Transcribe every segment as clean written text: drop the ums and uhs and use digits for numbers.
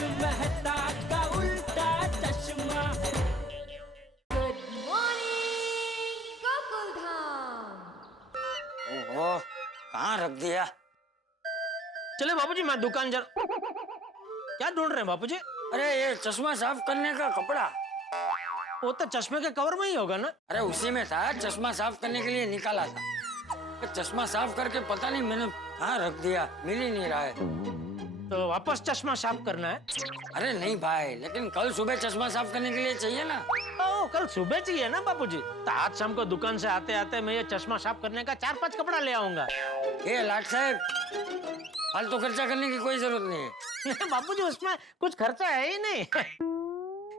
मेहता का उल्टा चश्मा। Good morning Gokuldham. ओहो, कहाँ रख दिया? चले बापूजी, मैं दुकान जा। क्या ढूंढ रहे हैं बापूजी? अरे ये चश्मा साफ करने का कपड़ा। वो तो चश्मे के कवर में ही होगा ना। अरे उसी में था, चश्मा साफ करने के लिए निकाला था। चश्मा साफ करके पता नहीं मैंने कहाँ रख दिया, मिल ही नहीं रहा है। तो वापस चश्मा साफ करना है? अरे नहीं भाई, लेकिन कल सुबह चश्मा साफ करने के लिए चाहिए ना। ओ, कल सुबह चाहिए ना बापूजी। तो आज शाम को दुकान से आते आते मैं ये चश्मा साफ करने का 4-5 कपड़ा ले आऊंगा। ये लाट साहब, फालतू खर्चा करने की कोई जरूरत नहीं है। बापूजी उसमें कुछ खर्चा है ही नहीं।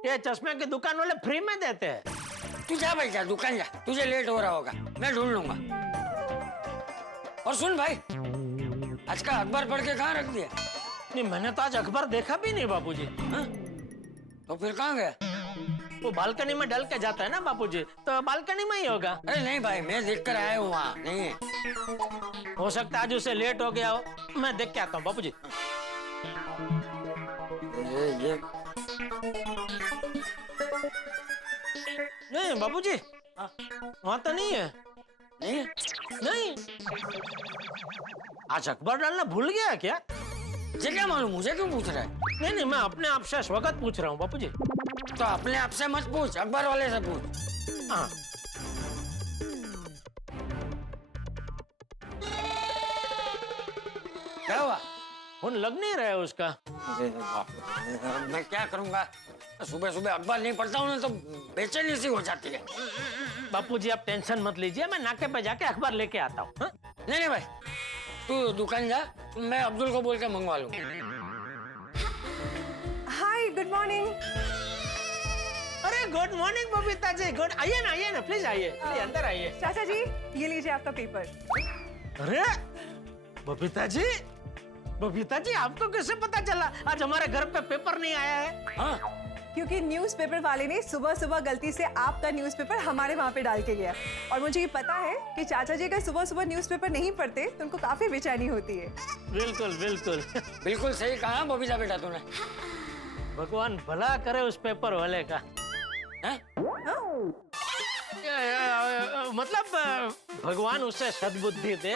ये चश्मे की दुकान वाले फ्री में देते हैं। तू जा भाई, जा दुकान जा, तुझे लेट हो रहा होगा, मैं ढूंढ लूंगा। और सुन भाई, आज का अखबार पढ़ के कहाँ रख दिया? नहीं, मैंने तो आज अखबार देखा भी नहीं बापूजी। हाँ? तो फिर कहाँ गया? वो बालकनी में डल के जाता है ना बापूजी, तो बालकनी में ही होगा। अरे नहीं भाई, मैं देख कर आया हूँ, वहाँ नहीं है। हो सकता है आज उसे लेट हो गया हो। मैं देख के आता हूँ बापूजी। ये नहीं बापूजी, वहाँ तो नहीं है। नहीं है? नहीं, आज अखबार डालना भूल गया क्या? मुझे क्या मालूम, मुझे क्यों पूछ रहा है? नहीं, मैं अपने आप से स्वागत पूछ रहा हूँ बापूजी। तो अपने आप से मत पूछ, अखबार वाले से पूछ। हाँ। क्या हुआ? फोन लग नहीं रहा है उसका। मैं क्या करूंगा, सुबह सुबह अखबार नहीं पढ़ता हूँ ना तो बेचैनी सी हो जाती है। बापूजी आप टेंशन मत लीजिए, मैं नाके पे जाके अखबार लेके आता हूँ। नहीं नहीं भाई, तू दुकान जा, मैं अब्दुल को बोल के मंगवा लूंगा। हाय, गुड मॉर्निंग। अरे good morning Babita ji, good. आइए ना प्लीज, आइए अंदर आइए। चाचा जी, ये लीजिए आपका पेपर। अरे बबीता जी आपको कैसे पता चला आज हमारे घर पे पेपर नहीं आया है? हाँ? क्योंकि न्यूज़पेपर वाले ने सुबह सुबह गलती से आपका न्यूज़पेपर हमारे वहाँ पे डाल के गया, और मुझे ये पता है कि चाचा जी अगर सुबह सुबह न्यूज़पेपर नहीं पढ़ते तो उनको काफी बेचैनी होती है। बिल्कुल बिल्कुल। बिल्कुल सही कहा बबीता बेटा तूने। भगवान भला करे उस पेपर वाले का। हैं? मतलब भगवान उसे सद्बुद्धि दे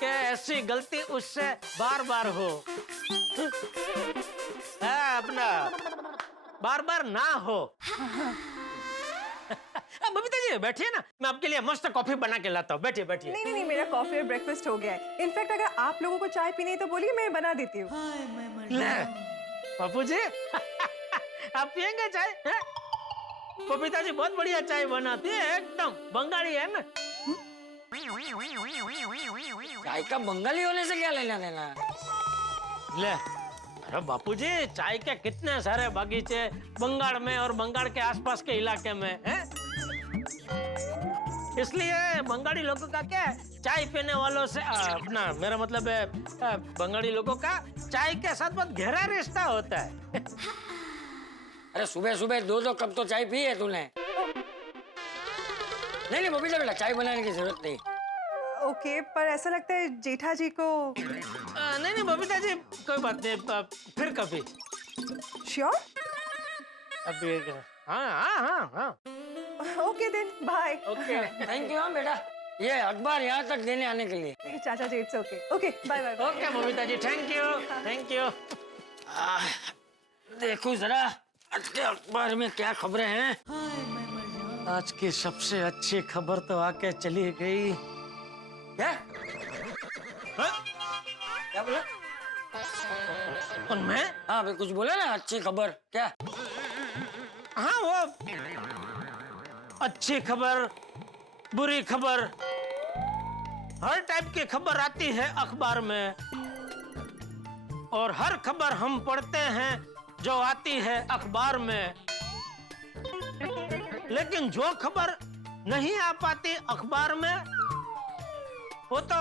कि ऐसी गलती उससे बार बार हो। अपना बार बार ना हो। बबीता जी बैठिए ना, मैं आपके लिए मस्त कॉफी बना के लाता हूँ। बैठिए। नहीं, मेरा कॉफी और ब्रेकफास्ट हो गया है। इनफैक्ट अगर आप लोगों को चाय पीनी है तो बोलिए, मैं बना देती हूँ। पप्पू जी आप पियेंगे चाय? बबीता जी बहुत बढ़िया चाय बनाती है, एकदम बंगाली है ना। चाय का बंगाली होने से क्या लेना देना? ले, अरे बापूजी चाय के कितने सारे बागीचे बंगाल में और बंगाल के आसपास के इलाके में हैं। इसलिए बंगाली लोगों का क्या है, चाय पीने वालों से अपना मेरा मतलब है बंगाली लोगों का चाय के साथ बहुत गहरा रिश्ता होता है। अरे सुबह सुबह 2-2 कप तो चाय पी है तूने। नहीं बबीता बेटा, चाय बनाने की जरूरत नहीं। ओके, पर ऐसा लगता है जेठा जी को। नहीं बबीता जी कोई बात नहीं, फिर कभी। श्योर? अभी हाँ। Okay then, bye. Okay, thank you. हाँ बेटा, ये अखबार यहाँ तक देने आने के लिए। चाचा जी it's okay, bye. Okay Babita ji, thank you. देखो जरा आज के अखबार में क्या खबरें हैं। आज की सबसे अच्छी खबर तो आके चली गई। क्या? हाँ? क्या बोला? और मैं? हाँ भाई कुछ बोला ना, अच्छी खबर क्या? हाँ वो अच्छी खबर, बुरी खबर, हर टाइप की खबर आती है अखबार में, और हर खबर हम पढ़ते हैं जो आती है अखबार में। लेकिन जो खबर नहीं आ पाती अखबार में वो तो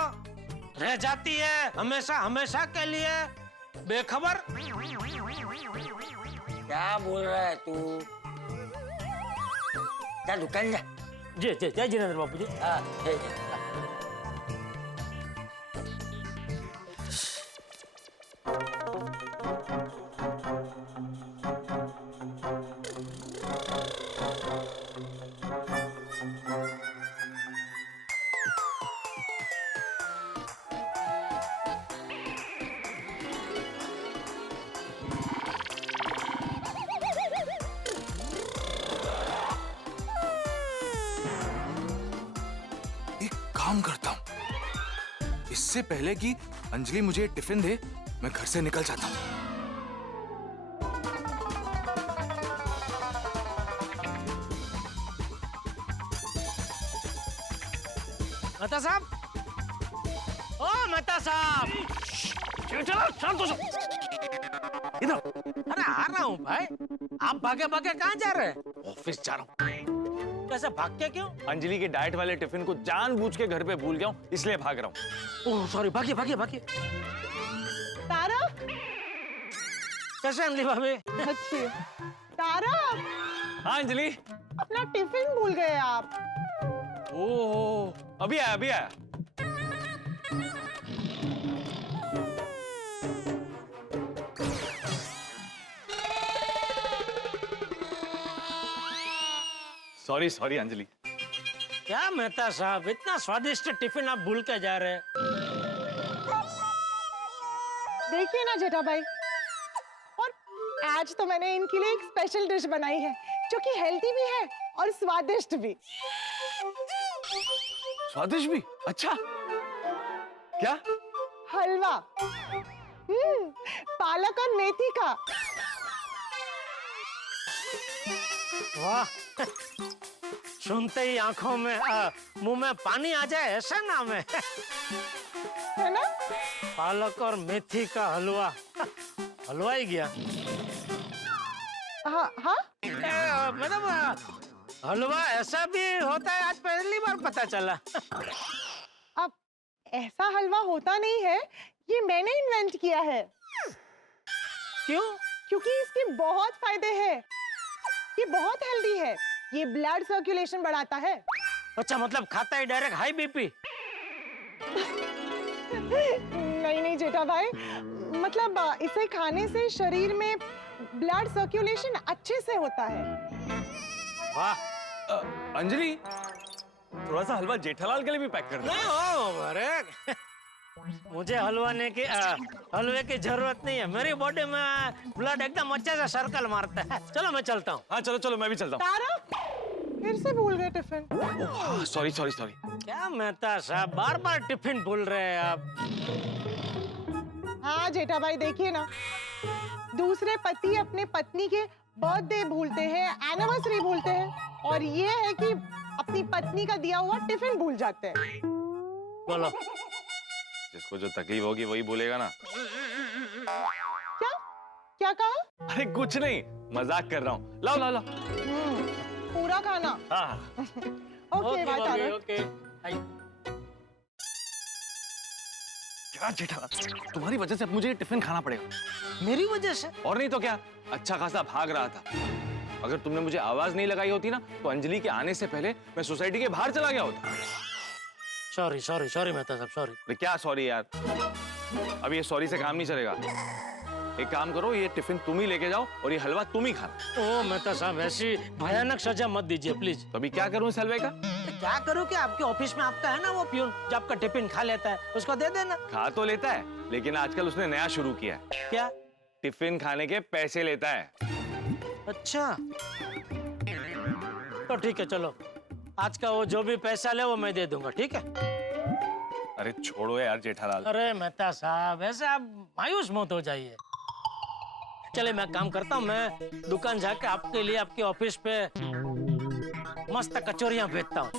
रह जाती है हमेशा के लिए बेखबर। क्या बोल रहा है तू? क्या दुकान जा? जय जिनेंद्र बापू जी। हाँ जय। काम करता हूँ। इससे पहले कि अंजलि मुझे टिफिन दे, मैं घर से निकल जाता हूँ। मेहता साहब, ओ मेहता साहब, चलो शांत हो जाओ। इधर, अरे आ रहा हूँ भाई। आप भागे भागे कहाँ जा रहे हैं? ऑफिस जा रहा हूँ। कैसे भाग के क्यों? अंजलि के डाइट वाले टिफिन को जानबूझ के घर पे भूल गया हूँ, इसलिए भाग रहा हूँ। Oh sorry, भागिए भागिए भागिए। तारक, कैसे अंजलि भाभी? अच्छी। तारक, हाँ अंजलि। अपना टिफिन भूल गए आप। ओह, अभी आया अभी आया। Sorry sorry Anjali. क्या मेहता साहब, इतना स्वादिष्ट टिफिन आप भूल के जा रहे हैं? देखिए ना जेठा भाई, और आज तो मैंने इनके लिए एक स्पेशल डिश बनाई है जो कि हेल्दी भी है और स्वादिष्ट भी। स्वादिष्ट भी? अच्छा, क्या? हलवा, पालक और मेथी का। वाह, सुनते ही आंखों में मुंह में पानी आ जाए, ऐसा नाम है ना? पालक और मेथी का हलवा। हलवा ही गया। हाँ हाँ, मतलब हलवा ऐसा भी होता है, आज पहली बार पता चला। अब ऐसा हलवा होता नहीं है, ये मैंने इन्वेंट किया है। क्यों? क्योंकि इसके बहुत फायदे हैं। ये बहुत हेल्दी है, ये ब्लड सर्कुलेशन बढ़ाता है। अच्छा, मतलब खाता है डायरेक्ट हाई बीपी? नहीं नहीं जेठा भाई, मतलब इसे खाने से शरीर में ब्लड सर्कुलेशन अच्छे से होता है। वाह। अंजलि, थोड़ा सा हलवा जेठालाल के लिए भी पैक कर दो। नहीं हो, अरे मुझे हलवे की जरूरत नहीं है। मेरी बॉडी में ब्लड एकदम अच्छे से सर्कल मारता है। चलो मैं चलता हूँ। हाँ चलो चलो, मैं भी चलता हूँ। तारक, फिर से भूल गए टिफिन। Sorry sorry sorry. क्या मेहता साहब, बार बार टिफिन भूल रहे हैं आप? हाँ जेठा भाई, देखिए ना, दूसरे पति अपने पत्नी के बर्थडे भूलते हैं, एनिवर्सरी भूलते हैं, और ये है कि अपनी पत्नी का दिया हुआ टिफिन भूल जाते हैं। बोलो। जिसको जो तकलीफ होगी वही बोलेगा ना। क्या क्या कहा? अरे कुछ नहीं, मजाक कर रहा हूँ। लाओ लाओ लाओ। पूरा खाना। हाँ। Okay bye Tarak. ओके। क्या जेठालाल, तुम्हारी वजह से अब मुझे टिफिन खाना पड़ेगा। मेरी वजह से? और नहीं तो क्या, अच्छा खासा भाग रहा था। अगर तुमने मुझे आवाज नहीं लगाई होती ना, तो अंजलि के आने से पहले मैं सोसाइटी के बाहर चला गया होता। सॉरी सॉरी सॉरी मेहता साहब, सॉरी। अरे क्या सॉरी यार, अब ये सॉरी से काम नहीं चलेगा। एक काम करो, ये टिफिन तुम ही लेके जाओ और ये हलवा तुम ही खाना। ओ मेहता साहब, ऐसी भयानक सजा मत दीजिए प्लीज। तो अभी क्या करूं इस हलवे का? क्या करूं कि आपके ऑफिस में आपका है ना वो प्यून जो आपका टिफिन खा लेता है, उसको दे देना। खा तो लेता है, लेकिन आजकल उसने नया शुरू किया है। क्या? टिफिन खाने के पैसे लेता है। अच्छा, तो ठीक है, चलो आज का वो जो भी पैसा ले वो मैं दे दूंगा, ठीक है? अरे छोड़ो यार जेठालाल। अरे मेहता साहब, ऐसे आप मायूस मत हो जाइए। चले मैं काम करता हूँ, मैं दुकान जाके आपके लिए आपके ऑफिस पे मस्त कचौरियां भेजता हूँ।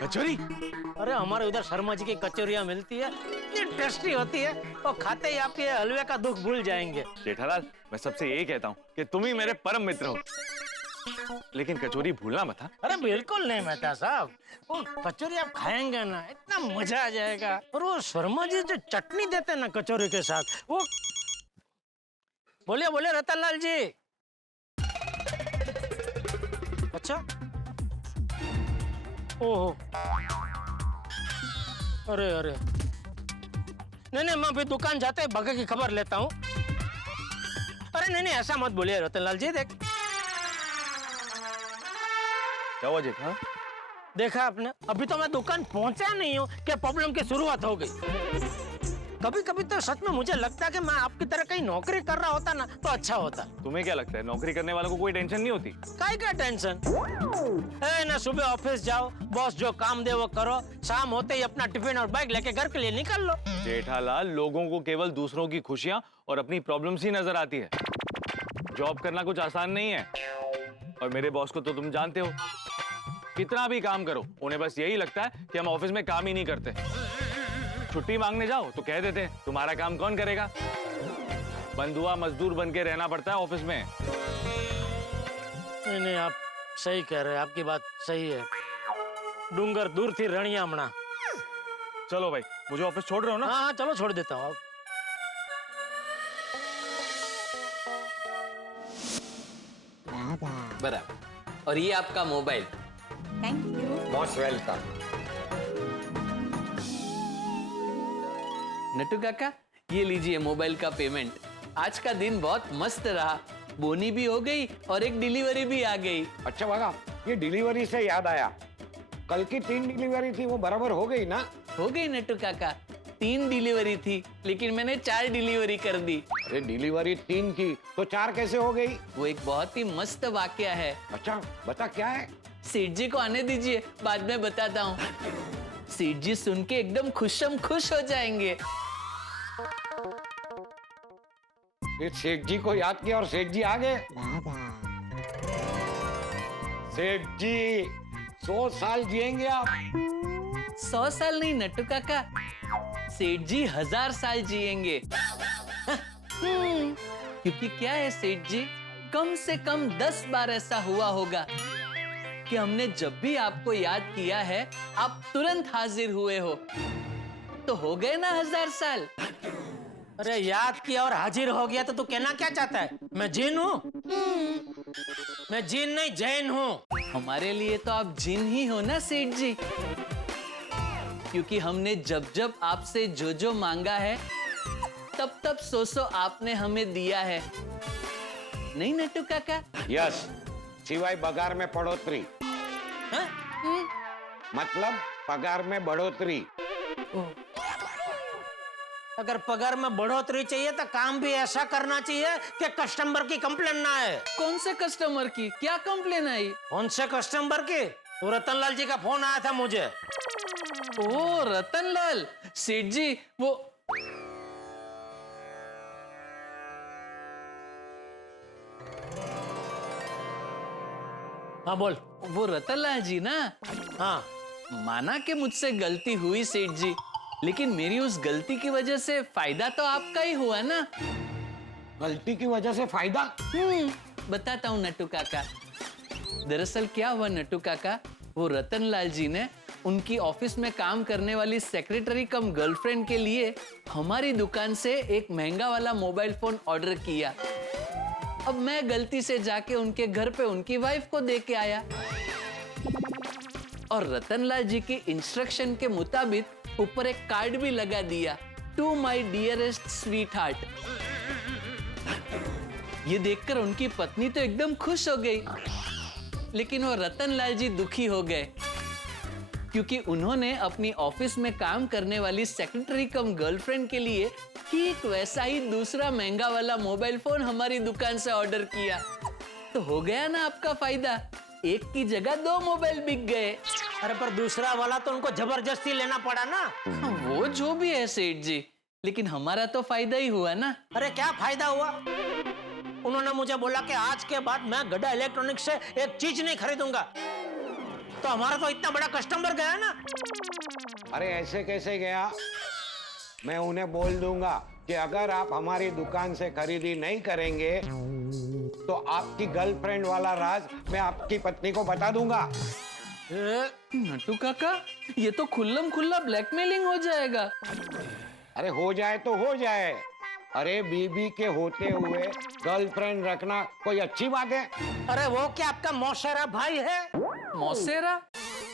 कचौरी? अरे हमारे उधर शर्मा जी की कचौरियां मिलती है, इतनी टेस्टी होती है, और खाते ही आपके हलवे का दुख भूल जाएंगे। जेठालाल, मैं सबसे यही कहता हूँ कि तुम ही मेरे परम मित्र हो, लेकिन कचौरी भूलना मत। अरे बिल्कुल नहीं मेहता साहब, वो कचौरी आप खाएंगे ना, इतना मजा आ जाएगा। और वो शर्मा जी जो चटनी देते हैं ना कचौरी के साथ, वो बोलिए बोलिए रतन लाल जी। अच्छा, ओहो, अरे अरे, नहीं नहीं, मैं अभी दुकान जाते भगा की खबर लेता हूँ। अरे नहीं नहीं, ऐसा मत बोलिए रतन लाल जी। देख, क्या हुआ जेठा? देखा आपने, अभी तो मैं दुकान पहुंचा नहीं हूँ कि प्रॉब्लम की शुरुआत हो गई। कभी कभी तो सच में मुझे लगता है कि मैं आपकी तरह कहीं नौकरी कर रहा होता ना तो अच्छा होता। तुम्हें क्या लगता है नौकरी करने वालों को कोई टेंशन नहीं होती? काहे का टेंशन है ना, सुबह ऑफिस जाओ, बॉस जो काम दे वो करो, शाम होते ही अपना टिफिन और बैग लेके घर के लिए निकल लो। जेठालाल, लोगों को केवल दूसरों की खुशियां और अपनी प्रॉब्लम्स ही नजर आती है। जॉब करना कुछ आसान नहीं है। और मेरे बॉस को तो तुम जानते हो, कितना भी काम करो उन्हें बस यही लगता है कि हम ऑफिस में काम ही नहीं करते। छुट्टी मांगने जाओ तो कह देते हैं तुम्हारा काम कौन करेगा। बंधुआ मजदूर बन के रहना पड़ता है ऑफिस में। नहीं, आप सही कह रहे हैं, आपकी बात सही है। डूंगर दूर थी रणिया मना। चलो भाई, मुझे ऑफिस छोड़ रहे हो ना? हाँ हाँ चलो छोड़ देता हूँ आप। बराबर। और ये आपका mobile. Thank you. Most welcome. Nattu काका, ये लीजिए मोबाइल का पेमेंट। आज का दिन बहुत मस्त रहा, बोनी भी हो गई और एक डिलीवरी भी आ गई। अच्छा बघा, ये डिलीवरी से याद आया, कल की 3 डिलीवरी थी वो बराबर हो गई ना? हो गई नट्टू काका, 3 डिलीवरी थी लेकिन मैंने 4 डिलीवरी कर दी। अरे डिलीवरी 3 की तो 4 कैसे हो गई? वो एक बहुत ही मस्त वाकया है। अच्छा बता क्या है? सेठ जी को आने दीजिए, बाद में बताता हूँ। सेठ जी सुन के एकदम खुशम खुश हो जाएंगे। फिर सेठ जी को याद किया और सेठ जी आ गए। सेठ जी 100 साल जिएंगे आप। 100 साल नहीं नट्टू काका, सेठ जी 1000 साल जिएंगे। क्योंकि क्या है सेठ जी, कम से कम 10 बार ऐसा हुआ होगा कि हमने जब भी आपको याद किया है आप तुरंत हाजिर हुए हो, तो हो गए ना 1000 साल। अरे याद किया और हाजिर हो गया तो तू कहना क्या चाहता है? मैं जिन हूँ? मैं जिन नहीं जैन हूँ। हमारे लिए तो आप जिन ही हो ना सेठ जी, क्योंकि हमने जब जब आपसे जो जो मांगा है तब तब सो आपने हमें दिया है, नहीं नट्टू काका? यस, सिवाय पगार में बढ़ोतरी। हाँ? मतलब पगार में बढ़ोतरी। अगर पगार में बढ़ोतरी चाहिए तो काम भी ऐसा करना चाहिए कि कस्टमर की कंप्लेन ना आए। कौन से कस्टमर की क्या कंप्लेन आई? कौन से कस्टमर की? वो रतनलाल जी का फोन आया था मुझे। ओ रतनलाल, सेठ जी वो हाँ बोल। वो रतनलाल जी ना, हाँ माना कि मुझसे गलती हुई सेठ जी, लेकिन मेरी उस गलती की वजह से फायदा तो आपका ही हुआ ना। गलती की वजह से फायदा? बताता हूँ नट्टू काका। दरअसल क्या हुआ नट्टू काका, वो रतनलाल जी ने उनकी ऑफिस में काम करने वाली सेक्रेटरी कम गर्लफ्रेंड के लिए हमारी दुकान से एक महंगा वाला मोबाइल फोन ऑर्डर किया। अब मैं गलती से जाके उनके घर पे उनकी वाइफ को दे के आया और रतनलाल जी की इंस्ट्रक्शन के मुताबिक ऊपर एक कार्ड भी लगा दिया, to my dearest sweetheart. ये देखकर उनकी पत्नी तो एकदम खुश हो गई, लेकिन वो रतनलाल जी दुखी हो गए क्योंकि उन्होंने अपनी ऑफिस में काम करने वाली सेक्रेटरी कम गर्लफ्रेंड के लिए ठीक वैसा ही दूसरा महंगा वाला मोबाइल फोन हमारी दुकान से ऑर्डर किया। तो हो गया ना आपका फायदा, एक की जगह 2 मोबाइल बिक गए। अरे पर दूसरा वाला तो उनको जबरदस्ती लेना पड़ा ना। वो जो भी है सेठ जी, लेकिन हमारा तो फायदा ही हुआ ना। अरे क्या फायदा हुआ? उन्होंने मुझे बोला कि आज के बाद मैं गड्ढा इलेक्ट्रॉनिक्स से एक चीज नहीं खरीदूंगा, तो हमारा तो इतना बड़ा कस्टमर गया ना। अरे ऐसे कैसे गया? मैं उन्हें बोल दूंगा कि अगर आप हमारी दुकान से खरीदी नहीं करेंगे तो आपकी गर्लफ्रेंड वाला राज मैं आपकी पत्नी को बता दूंगा। नट्टू काका, ये तो खुल्लम खुल्ला ब्लैकमेलिंग हो जाएगा। अरे हो जाए तो हो जाए, अरे बीबी के होते हुए गर्लफ्रेंड रखना कोई अच्छी बात है? अरे वो क्या आपका मौसेरा भाई है? मौसेरा?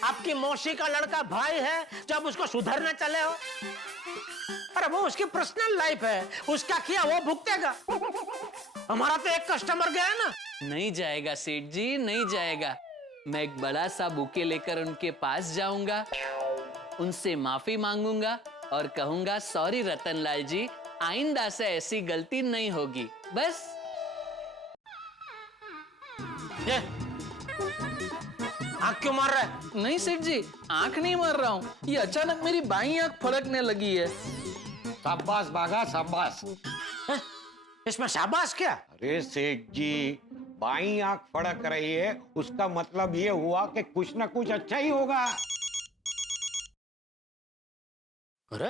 आपकी मौसी का लड़का भाई है जब उसको सुधरना चले हो? अरे वो उसकी पर्सनल लाइफ है, उसका किया वो भुगतेगा। हमारा तो एक कस्टमर गया ना। नहीं जाएगा सेठ जी, नहीं जाएगा। मैं एक बड़ा सा बुके लेकर उनके पास जाऊंगा, उनसे माफी मांगूंगा और कहूंगा सॉरी रतनलाल जी, आइंदा से ऐसी गलती नहीं होगी। बस। ये आँख क्यों मार रहा है? नहीं सेठ जी, आंख नहीं मार रहा हूँ, ये अचानक मेरी बाईं आंख फड़कने लगी है। शाबाश बागा शाबाश। हैं? इसमें शाबाश क्या? अरे सेठ जी, बाईं आंख फड़क रही है, उसका मतलब ये हुआ कि कुछ ना कुछ अच्छा ही होगा। अरे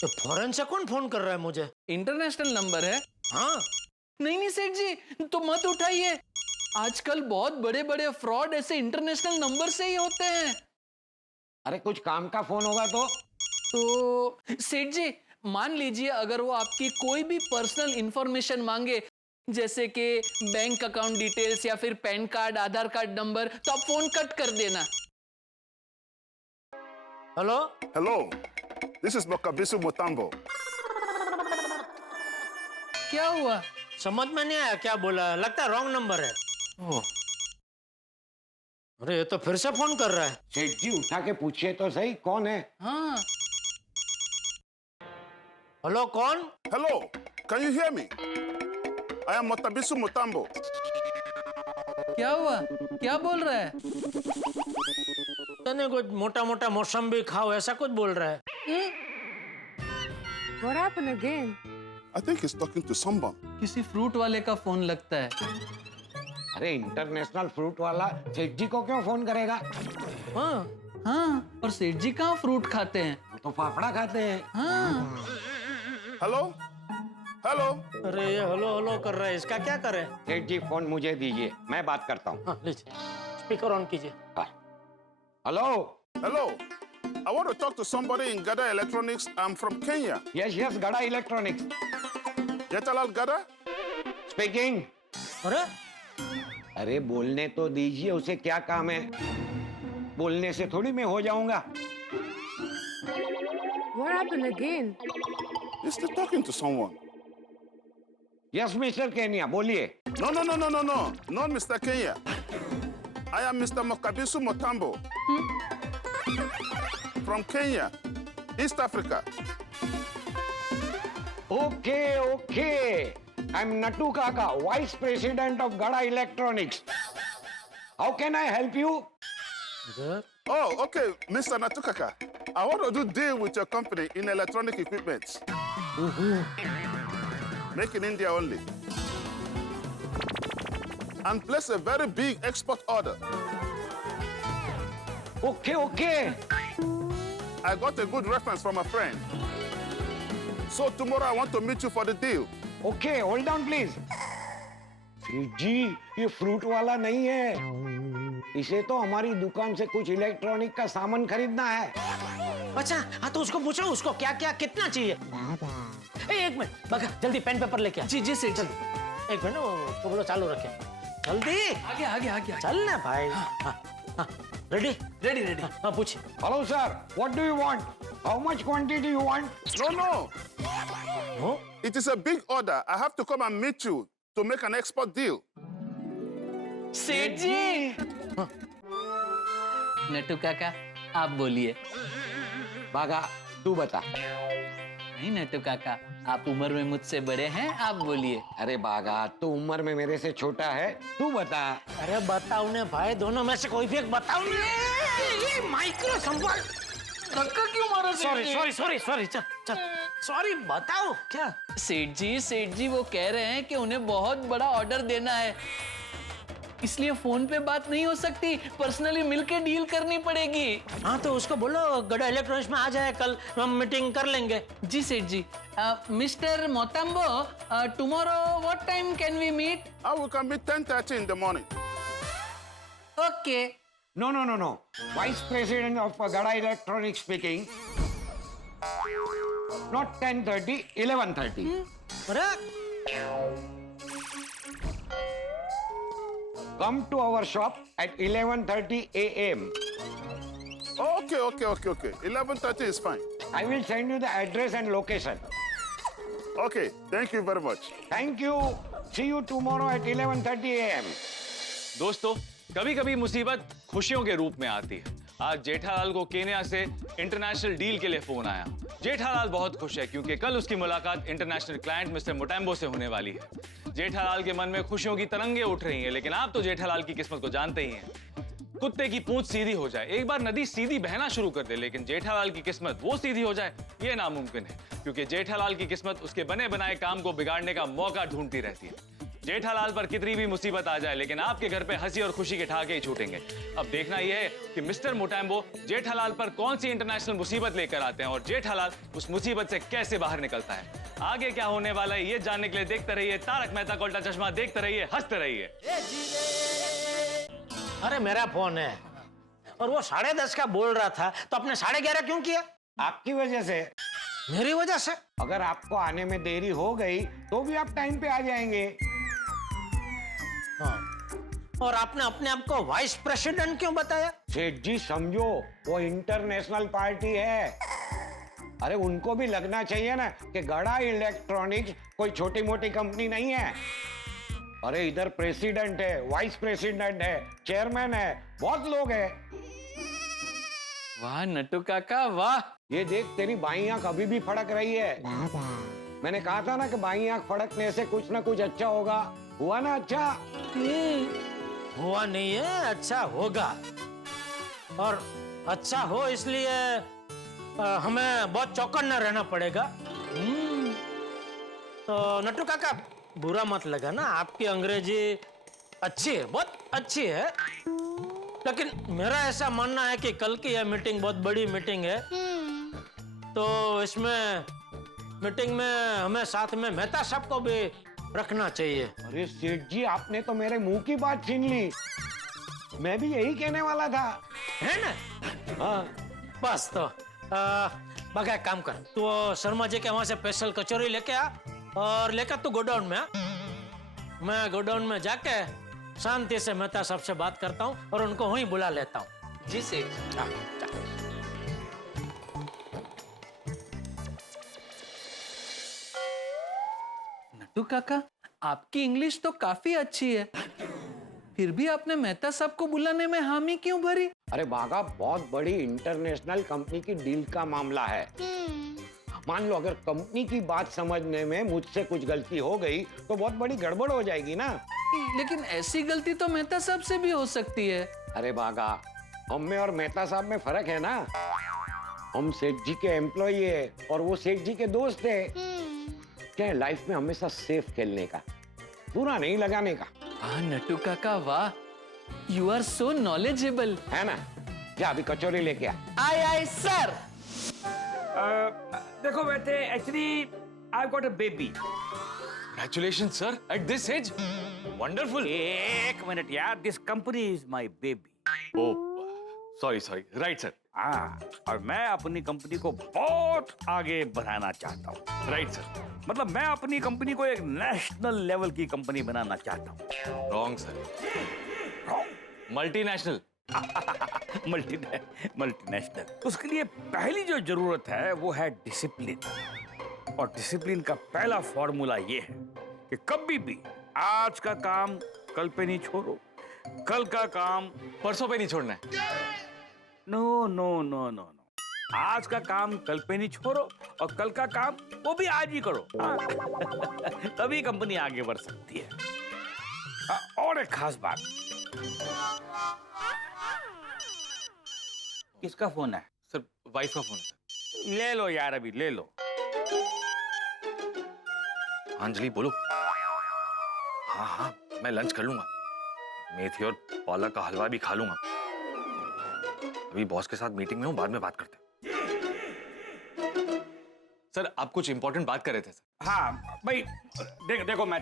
तो फॉरेन से कौन फोन कर रहा है मुझे? इंटरनेशनल नंबर है। हाँ नहीं सेठ जी, तो मत उठाइए। आजकल बहुत बड़े बड़े फ्रॉड ऐसे इंटरनेशनल नंबर से ही होते हैं। अरे कुछ काम का फोन होगा तो सेठ जी, मान लीजिए अगर वो आपकी कोई भी पर्सनल इंफॉर्मेशन मांगे, जैसे कि बैंक अकाउंट डिटेल्स या फिर पैन कार्ड, आधार कार्ड नंबर, तो आप फोन कट कर देना। Hello Hello, this is Mokabisu Mutambo. क्या हुआ? समझ में नहीं आया क्या बोला, लगता है रॉन्ग नंबर है। अरे ये तो फिर से फोन कर रहा है। सेठ जी उठा के पूछिए तो सही कौन है। हाँ। हेलो कौन? Hello, can you hear me? I am Motabisu Mutambo. क्या हुआ? क्या बोल रहा है? तने कुछ मोटा मोटा मौसम्बी खाओ ऐसा कुछ बोल रहा है। What happened again? I think he's talking to someone. किसी फ्रूट वाले का फोन लगता है। अरे इंटरनेशनल फ्रूट वाला सेठ जी को क्यों फोन करेगा? हाँ, और सेठ जी कहाँ फ्रूट खाते हैं? वो तो फाफड़ा खाते हैं। हाँ। Hello? Hello? अरे ये हेलो हेलो कर रहा है, इसका क्या करें? सेठ जी फोन मुझे दीजिए, मैं बात करता हूँ। हाँ लीजिए, स्पीकर ऑन कीजिए। Hello. Hello? I want to talk to somebody in Gada Electronics. I'm from Kenya. Yes yes, गड़ा इलेक्ट्रॉनिक्स Yetalal Gada? स्पीकिंग। अरे अरे बोलने तो दीजिए, उसे क्या काम है? बोलने से थोड़ी मैं हो जाऊंगा। What happened again? He's still talking to someone. Yes mister Kenya, बोलिए। No, no, no, no, no, no. Not Mr. Kenya. I am Mr. Mokabisu Mutambo. From Kenya, East Africa. Okay okay, I am Natu काका, vice president of Gada electronics. How can I help you? Oh, okay, Mr. Natukaka. I want to do deal with your company in electronic equipment. Make in India only. And place a very big export order. Okay okay, I got a good reference from a friend. So tomorrow I want to meet you for the deal. Okay, hold down please. सेठ जी, ये fruit वाला नहीं है, इसे तो हमारी दुकान से कुछ इलेक्ट्रॉनिक का सामान खरीदना है। अच्छा, हाँ तो उसको पूछो उसको क्या क्या कितना चाहिए। एक मिनट बगा, जल्दी पेन पेपर लेके आ। जी जी सेठ जी। एक मिनट, उसको बोलो चालू रखे। जल्दी आगे आगे आगे। चल ना भाई। Ready ready ready. हाँ पूछ। Hello sir, what do you want? How much quantity you want? No, no. It is a big order. I have to come and meet you to make an export deal. सेठ जी। नटू काका, आप बोलिए। बागा, तू बता। नहीं नटू काका, आप उम्र में मुझसे बड़े हैं, आप बोलिए। अरे बागा, तू उम्र में मेरे से छोटा है, तू बता। अरे बताओ ने भाई, दोनों में से कोई भी एक बताओ ने। ये माइक्रो संभाल। धक्का क्यों मारा? सॉरी सॉरी सॉरी सॉरी, चल चल सॉरी, बताओ क्या? सेठ जी वो कह रहे हैं कि उन्हें बहुत बड़ा ऑर्डर देना है, इसलिए फोन पे बात नहीं हो सकती, पर्सनली मिलके डील करनी पड़ेगी। हाँ तो उसको बोलो गड़ा इलेक्ट्रॉनिक्स में आ जाए, कल हम मीटिंग कर लेंगे। जी सेठ जी। Mister Motambo, tomorrow what time can we meet? We can meet 10:30 in the morning. Okay. No no no no, vice president of Gada electronics speaking. Not 10:30, 11:30। अरे Come to our shop at 11:30 a.m. Okay. 11:30 is fine. I will send you the address and location. Okay, thank you very much. Thank you. See you tomorrow at 11:30 a.m. दोस्तों, कभी कभी मुसीबत खुशियों के रूप में आती है। आज जेठालाल को केन्या से इंटरनेशनल डील के लिए फोन आया। जेठालाल बहुत खुश है क्योंकि कल उसकी मुलाकात इंटरनेशनल क्लाइंट मिस्टर मोटेम्बो से होने वाली है। जेठालाल के मन में खुशियों की तरंगे उठ रही हैं, लेकिन आप तो जेठालाल की किस्मत को जानते ही हैं। कुत्ते की पूंछ सीधी हो जाए, एक बार नदी सीधी बहना शुरू कर दे, लेकिन जेठालाल की किस्मत वो सीधी हो जाए ये नामुमकिन है, क्योंकि जेठालाल की किस्मत उसके बने बनाए काम को बिगाड़ने का मौका ढूंढती रहती है। जेठालाल पर कितनी भी मुसीबत आ जाए, लेकिन आपके घर पे हंसी और खुशी के ठहाके ही छूटेंगे। अब देखना यह है कि मिस्टर मोटेम्बो जेठालाल पर कौन सी इंटरनेशनल मुसीबत लेकर आते हैं और जेठालाल उस मुसीबत से कैसे बाहर निकलता है। आगे क्या होने वाला है ये जानने के लिए देखते रहिए तारक मेहता का उल्टा चश्मा, देखते रहिए, हंसते रहिए। अरे मेरा फोन है और वो 10:30 का बोल रहा था, तो आपने 11:30 क्यों किया? आपकी वजह से। मेरी वजह से? अगर आपको आने में देरी हो गई तो भी आप टाइम पे आ जाएंगे। हाँ। और आपने अपने आप को वाइस प्रेसिडेंट क्यों बताया? सेठ जी समझो, वो इंटरनेशनल पार्टी है। अरे उनको भी लगना चाहिए ना कि गड़ा इलेक्ट्रॉनिक्स कोई छोटी मोटी कंपनी नहीं है। अरे इधर प्रेसिडेंट है, वाइस प्रेसिडेंट है, चेयरमैन है, बहुत लोग हैं। वाह नट्टू काका वाह। ये देख तेरी बाईं आंख अभी भी फड़क रही है। मैंने कहा था ना कि बाईं आंख फड़कने से कुछ ना कुछ अच्छा होगा। हुआ ना अच्छा? हुआ नहीं है, अच्छा होगा। और अच्छा हो इसलिए हमें बहुत चौकन्ना रहना पड़ेगा। तो नट्टू काका बुरा मत लगा ना, आपकी अंग्रेजी अच्छी है, बहुत अच्छी है, लेकिन मेरा ऐसा मानना है कि कल की यह मीटिंग बहुत बड़ी मीटिंग है, तो इसमें मीटिंग में हमें साथ में मेहता साहब को भी रखना चाहिए। अरे सेठ जी आपने तो मेरे मुंह की बात छीन ली, मैं भी यही कहने वाला था। है ना? हाँ बस तो बगा काम कर, तू शर्मा जी के वहां से स्पेशल कचौरी लेके आ और लेकर तू गोडाउन में आ। मैं गोडाउन में जाके शांति से मेहता साहब से बात करता हूँ और उनको वहीं बुला लेता हूँ। जी सेठ। नट्टू काका आपकी इंग्लिश तो काफी अच्छी है, फिर भी आपने मेहता साहब को बुलाने में हामी क्यों भरी? अरे बागा, बहुत बड़ी इंटरनेशनल कंपनी की डील का मामला है। मान लो अगर कंपनी की बात समझने में मुझसे कुछ गलती हो गई तो बहुत बड़ी गड़बड़ हो जाएगी ना। लेकिन ऐसी गलती तो मेहता साहब से भी हो सकती है। अरे बागा, हम में और मेहता साहब में फर्क है ना। हम सेठ जी के एम्प्लॉई है और वो सेठ जी के दोस्त है। क्या है लाइफ में हमेशा सेफ खेलने का, बुरा नहीं लगाने का। वाह नट्टू काका वाह, यू आर सो नॉलेजेबल। है ना? जा अभी कचौरी लेके आ। आए सर। देखो बेटे, actually I got a baby. Congratulations, sir, at this age. Wonderful. एक मिनट यार, this company is my baby. Oh, sorry. Right, sir. हाँ, और मैं अपनी कंपनी को बहुत आगे बढ़ाना चाहता हूँ। Right, sir. मतलब मैं अपनी कंपनी को एक नेशनल लेवल की कंपनी बनाना चाहता हूँ। Wrong, sir. Multinational. मल्टीनेशनल। उसके लिए पहली जो जरूरत है वो है डिसिप्लिन, और डिसिप्लिन का पहला फॉर्मूला ये है कि कभी भी आज का काम कल पे नहीं छोड़ो, कल का काम परसों पे नहीं छोड़ना है। नो, आज का काम कल पे नहीं छोड़ो और कल का काम वो भी आज ही करो। हाँ। तभी कंपनी आगे बढ़ सकती है। और एक खास बात, किसका फोन है? सर, वाइफ का फोन है सर। ले लो यार, अभी ले लो। अंजलि बोलो। हाँ, मैं लंच कर लूंगा, मेथी और पालक का हलवा भी खा लूंगा। अभी बॉस के साथ मीटिंग में हूँ, बाद में बात करते हैं। सर, आप कुछ इंपॉर्टेंट बात कर रहे थे सर। हाँ भाई, देखो मैं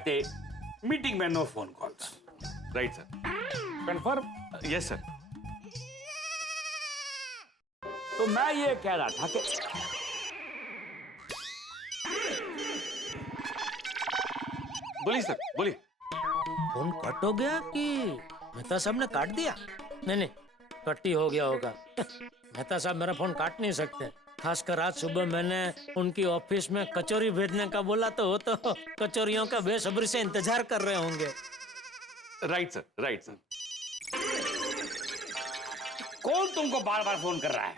मीटिंग में no phone calls. Right sir. Confirm? Yes sir. तो मैं ये कह रहा था कि बोलिए सर, बोलिए। फोन कट हो गया कि मेहता साहब ने काट दिया? नहीं, कट ही हो गया होगा। मेहता साहब मेरा फोन काट नहीं सकते, खासकर आज सुबह मैंने उनकी ऑफिस में कचौरी भेजने का बोला तो वो तो कचौरियों का बेसब्री से इंतजार कर रहे होंगे। Right sir. कौन तुमको बार बार फोन कर रहा है?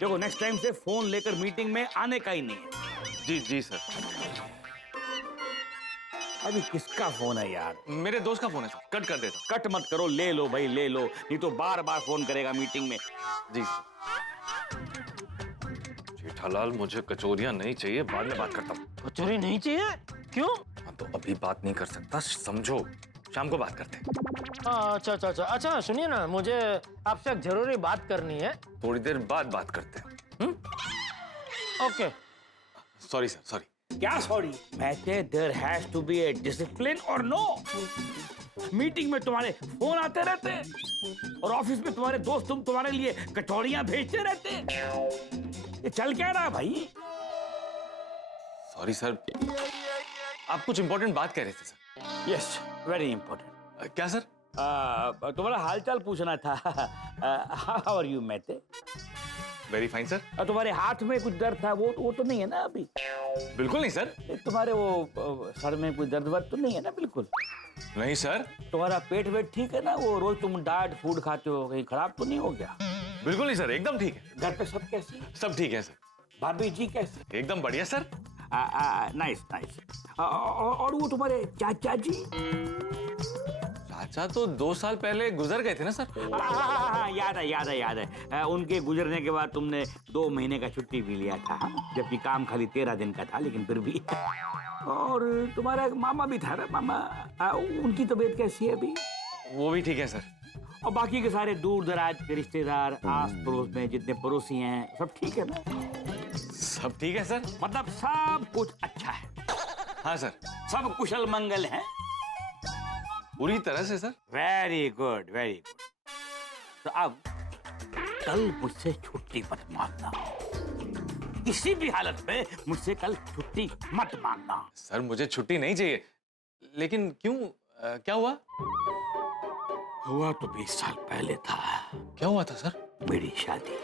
देखो नेक्स्ट टाइम से फोन लेकर मीटिंग में आने का ही नहीं है। जी जी सर। अभी किसका फोन है यार? मेरे दोस्त का फोन है सर, कट कर देता हूं। कट मत करो, ले लो भाई ले लो, नहीं तो बार बार फोन करेगा मीटिंग में। जी सर। जेठालाल मुझे कचौरियां नहीं चाहिए, बाद में बात करता हूँ। कचौरी नहीं चाहिए? क्यों? हाँ, तो अभी बात नहीं कर सकता, समझो, शाम को बात करते हैं। अच्छा अच्छा अच्छा अच्छा, सुनिए ना, मुझे आपसे एक जरूरी बात करनी है। थोड़ी देर बाद बात करते हैं। ओके। Sorry sir, sorry. क्या सॉरी? मैटे there has to be a discipline और नो? मीटिंग में तुम्हारे फोन आते रहते हैं और ऑफिस में तुम्हारे दोस्त तुम्हारे लिए कचौड़ियां भेजते रहते हैं। ये चल क्या रहा है भाई? सॉरी सर, आप कुछ इंपॉर्टेंट बात कह रहे थे सर। Yes, very important. क्या सर? तुम्हारा हालचाल पूछना था। How are you mate? Very fine sir. तुम्हारे हाथ में कुछ दर्द था, वो तो नहीं है ना अभी? बिल्कुल नहीं सर। तुम्हारे वो सर में कुछ दर्द वर्द तो नहीं है ना? बिल्कुल नहीं सर। तुम्हारा पेट वेट ठीक है ना? वो रोज तुम डाइट फूड खाते हो, कहीं खराब तो नहीं हो गया? बिल्कुल नहीं सर, एकदम ठीक है। घर पे सब कैसे? सब ठीक है सर। भाभी जी कैसे? एकदम बढ़िया सर। Nice nice. और वो तुम्हारे चाचा जी? चाचा तो 2 साल पहले गुजर गए थे ना सर। याद है याद है याद है। उनके गुजरने के बाद तुमने 2 महीने का छुट्टी भी लिया था, जबकि काम खाली 13 दिन का था, लेकिन फिर भी। और तुम्हारा मामा भी था ना, मामा, उनकी तबीयत कैसी है अभी? वो भी ठीक है सर। और बाकी के सारे दूर दराज के रिश्तेदार, आस पड़ोस में जितने पड़ोसी हैं, सब ठीक है ना? सब ठीक है सर। मतलब सब कुछ अच्छा है? हाँ सर। सब कुशल मंगल है? पूरी तरह से sir. Very good very good. तो अब कल मुझसे छुट्टी मत मांगना, किसी भी हालत में मुझसे कल छुट्टी मत मांगना। सर मुझे छुट्टी नहीं चाहिए, लेकिन क्यों, क्या हुआ? हुआ तो 20 साल पहले था। क्या हुआ था सर? मेरी शादी।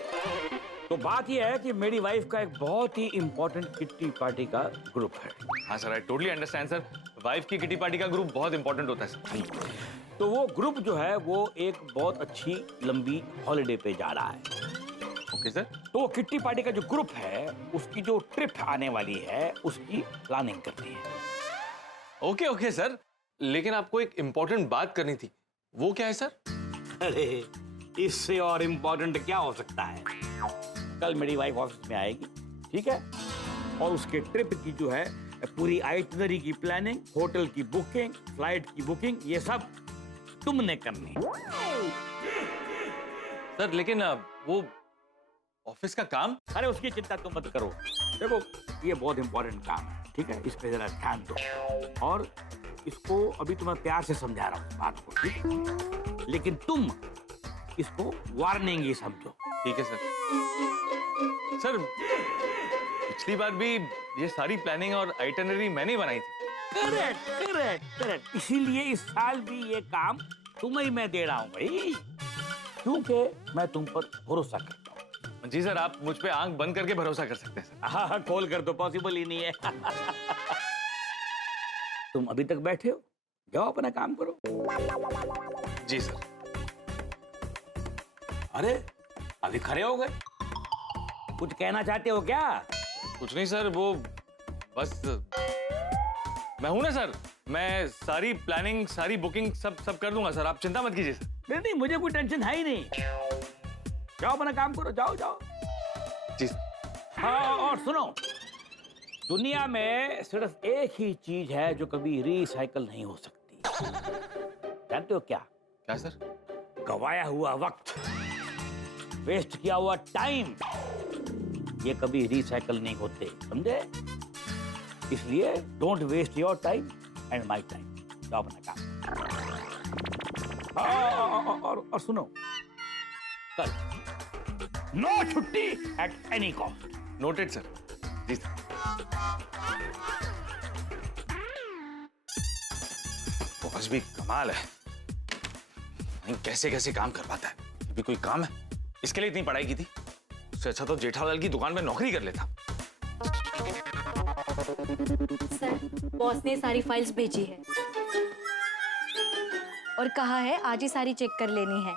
तो बात यह है कि मेरी वाइफ का एक बहुत ही इंपॉर्टेंट किट्टी पार्टी का ग्रुप है। हाँ sir, I totally understand sir. Wife की किटी पार्टी का ग्रुप बहुत इंपॉर्टेंट होता है सर। तो वो ग्रुप जो है वो एक बहुत अच्छी लंबी हॉलिडे पे जा रहा है। Okay sir. तो वो किट्टी पार्टी का जो ग्रुप है, उसकी जो ट्रिप आने वाली है, उसकी प्लानिंग करनी है। ओके ओके सर, लेकिन आपको एक इंपॉर्टेंट बात करनी थी। वो क्या है सर? अरे इससे और इम्पोर्टेंट क्या हो सकता है? कल मेरी वाइफ ऑफिस में आएगी, ठीक है, और उसके ट्रिप की जो है पूरी आइटनरी की प्लानिंग, होटल की बुकिंग, फ्लाइट की बुकिंग, ये सब तुमने करनी। सर लेकिन वो ऑफिस का काम? अरे उसकी चिंता तुम मत करो। देखो ये बहुत इंपॉर्टेंट काम है, ठीक है, इस पे जरा ध्यान दो। और इसको अभी तुम्हें प्यार से समझा रहा हूँ बात को, ठीक है? लेकिन तुम इसको वार्निंग ही समझो। ठीक है सर। सर पिछली बार भी ये सारी प्लानिंग और आइटनरी मैंने बनाई थी। Correct correct correct. इसीलिए इस साल भी ये काम तुम्हें ही मैं दे रहा हूँ भाई, क्योंकि मैं तुम पर भरोसा करता हूँ। जी सर, आप मुझ पे आंख बंद करके भरोसा कर सकते हैं सर। हाँ, खोल कर तो पॉसिबल ही नहीं है। तुम अभी तक बैठे हो, जाओ अपना काम करो। जी सर। अरे अभी खड़े हो गए, कुछ कहना चाहते हो क्या? कुछ नहीं सर, वो बस मैं हूं ना सर, मैं सारी प्लानिंग, सारी बुकिंग सब कर दूंगा सर, आप चिंता मत कीजिए सर। नहीं, मुझे कोई टेंशन है ही नहीं। जाओ अपना काम करो, जाओ जाओ। जी सर। हाँ, और सुनो, दुनिया में सिर्फ एक ही चीज है जो कभी रिसाइकल नहीं हो सकती। जानते हो क्या? क्या सर? गवाया हुआ वक्त, वेस्ट किया हुआ टाइम, ये कभी रिसाइकल नहीं होते, समझे? इसलिए don't waste your time and my time. जाओ अपना काम। और सुनो, कल नो छुट्टी at any cost. Noted sir. जी सर। बॉस भी कमाल है, कैसे कैसे काम करवाता है। ये भी कोई काम है? इसके लिए इतनी पढ़ाई की थी, उससे अच्छा तो जेठालाल की दुकान में नौकरी कर लेता। सर, बॉस ने सारी फाइल्स भेजी है और कहा है आज ही सारी चेक कर लेनी है।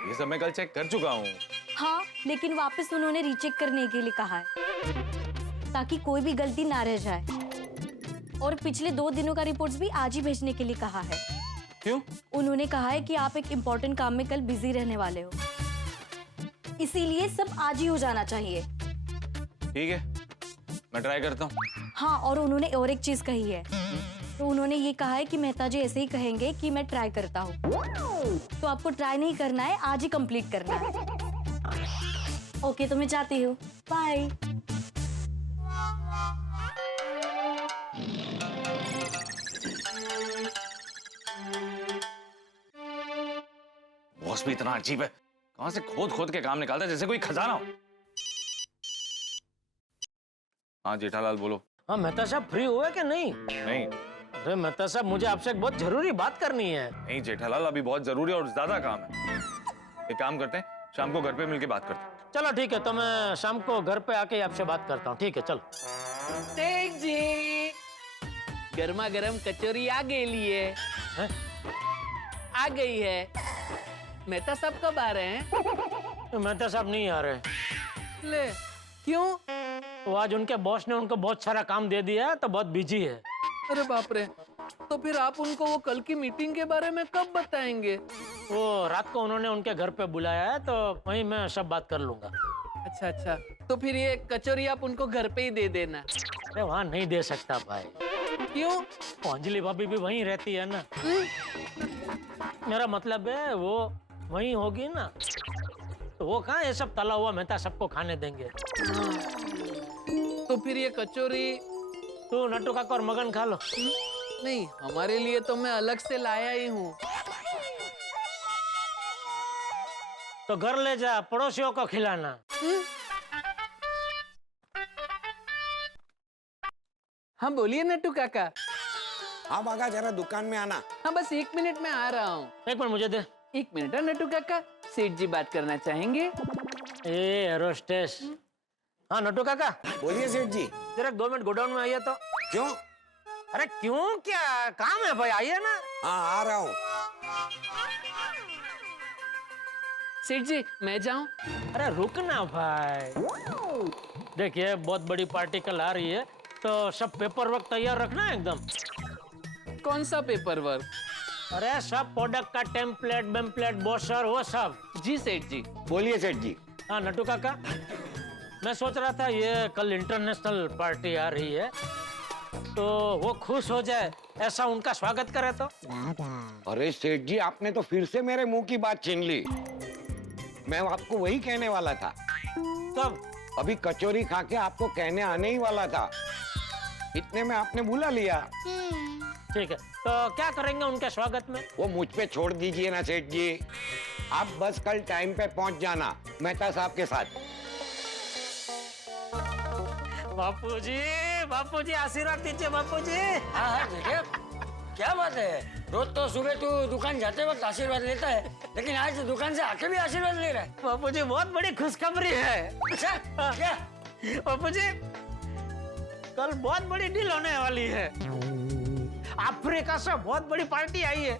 ये सब मैं कल चेक कर चुका हूँ। हाँ, लेकिन वापस उन्होंने रीचेक करने के लिए कहा है ताकि कोई भी गलती ना रह जाए। और पिछले 2 दिनों का रिपोर्ट्स भी आज ही भेजने के लिए कहा है। क्यों? उन्होंने कहा है कि आप एक इम्पोर्टेंट काम में कल बिजी रहने वाले हो, इसीलिए सब आज ही हो जाना चाहिए। ठीक है, मैं ट्राई करता हूँ। हाँ, और उन्होंने और एक चीज कही है। तो उन्होंने ये कहा है कि मेहता जी ऐसे ही कहेंगे कि मैं ट्राई करता हूँ, तो आपको ट्राई नहीं करना है, आज ही कंप्लीट करना है। ओके, तो मैं जाती हूँ, बाय। बॉस भी इतना अजीब है, कहां से खोद खोद के काम निकालता है जैसे कोई खजाना हो। हाँ जेठालाल बोलो। हाँ मेहता साहब फ्री हुए कि नहीं? नहीं अरे मेहता साहब मुझे आपसे एक बहुत जरूरी बात करनी है। नहीं जेठालाल, अभी बहुत जरूरी और ज्यादा काम है। एक काम करते हैं, शाम को घर पे मिलके बात करते हैं। चलो ठीक है, तो मैं शाम को घर पे आके आपसे बात करता हूँ। ठीक है चलो। सेठ जी, गर्मा गर्म कचौरी आ गई लिए। हैं? आ गई है। मेहता साहब कब आ रहे हैं? मेहता साहब नहीं आ रहे। ले, क्यों? तो आज उनके बॉस ने उनको बहुत सारा काम दे दिया है, तो बहुत बिजी है। अरे बाप रे, तो फिर आप उनको वो कल की मीटिंग के बारे में कब बताएंगे? वो रात को उन्होंने उनके घर पे बुलाया है, तो वहीं मैं सब बात कर लूंगा। अच्छा अच्छा, तो फिर ये कचौरी आप उनको घर पे ही दे देना। अरे वहाँ नहीं दे सकता भाई। क्यों? वो अंजलि भाभी भी वहीं रहती है ना। मेरा मतलब है वो वहीं होगी ना, तो वो कहाँ ये सब तला हुआ मेहता सबको खाने देंगे। तो फिर ये कचौरी तू नट्टू काका और मगन खा लो। नहीं, हमारे लिए तो मैं अलग से लाया ही हूँ। तो घर ले जा, पड़ोसियों को खिलाना। हाँ बोलिए नट्टू काका। हाँ बागा, जरा दुकान में आना। हाँ बस 1 मिनट में आ रहा हूँ। एक मिनट मुझे दे। 1 मिनट है नट्टू काका, सेठ जी बात करना चाहेंगे। ए एरोस्टेस। हाँ नट्टू काका, बोलिए सेठ जी। जरा 2 मिनट गोडाउन में आइए तो। क्यों? अरे क्यों, क्या काम है भाई, आइए ना। हाँ आ रहा हूँ। सेठ जी मैं जाऊं? अरे रुकना भाई। देखिए बहुत बड़ी पार्टी कल आ रही है, तो सब पेपर वर्क तैयार रखना है एकदम। कौन सा पेपर वर्क? अरे सब प्रोडक्ट का टेम्पलेट बेम्पलेट ब्रोशर वो सब। जी सेठ जी। बोलिए सेठ जी। हाँ नट्टू काका, मैं सोच रहा था ये कल इंटरनेशनल पार्टी आ रही है, तो वो खुश हो जाए ऐसा उनका स्वागत करे तो। अरे सेठ जी, आपने तो फिर से मेरे मुंह की बात छीन ली। मैं आपको वही कहने वाला था। तब अभी कचौरी खा के आपको कहने आने ही वाला था, इतने में आपने बुला लिया। ठीक है, तो क्या करेंगे उनके स्वागत में? वो मुझ पे छोड़ दीजिए ना सेठ जी। आप बस कल टाइम पे पहुंच जाना मेहता साहब के साथ। बापूजी आशीर्वाद दीजिए बापूजी। हाँ देखिए, क्या बात है, रोज तो सुबह तू दुकान जाते वक्त आशीर्वाद लेता है, लेकिन आज दुकान से आके भी आशीर्वाद ले रहा है। बापूजी बहुत बड़ी खुशखबरी है। अच्छा क्या? बापूजी कल बहुत बड़ी डील होने वाली है। अफ्रीका से बहुत बड़ी पार्टी आई है,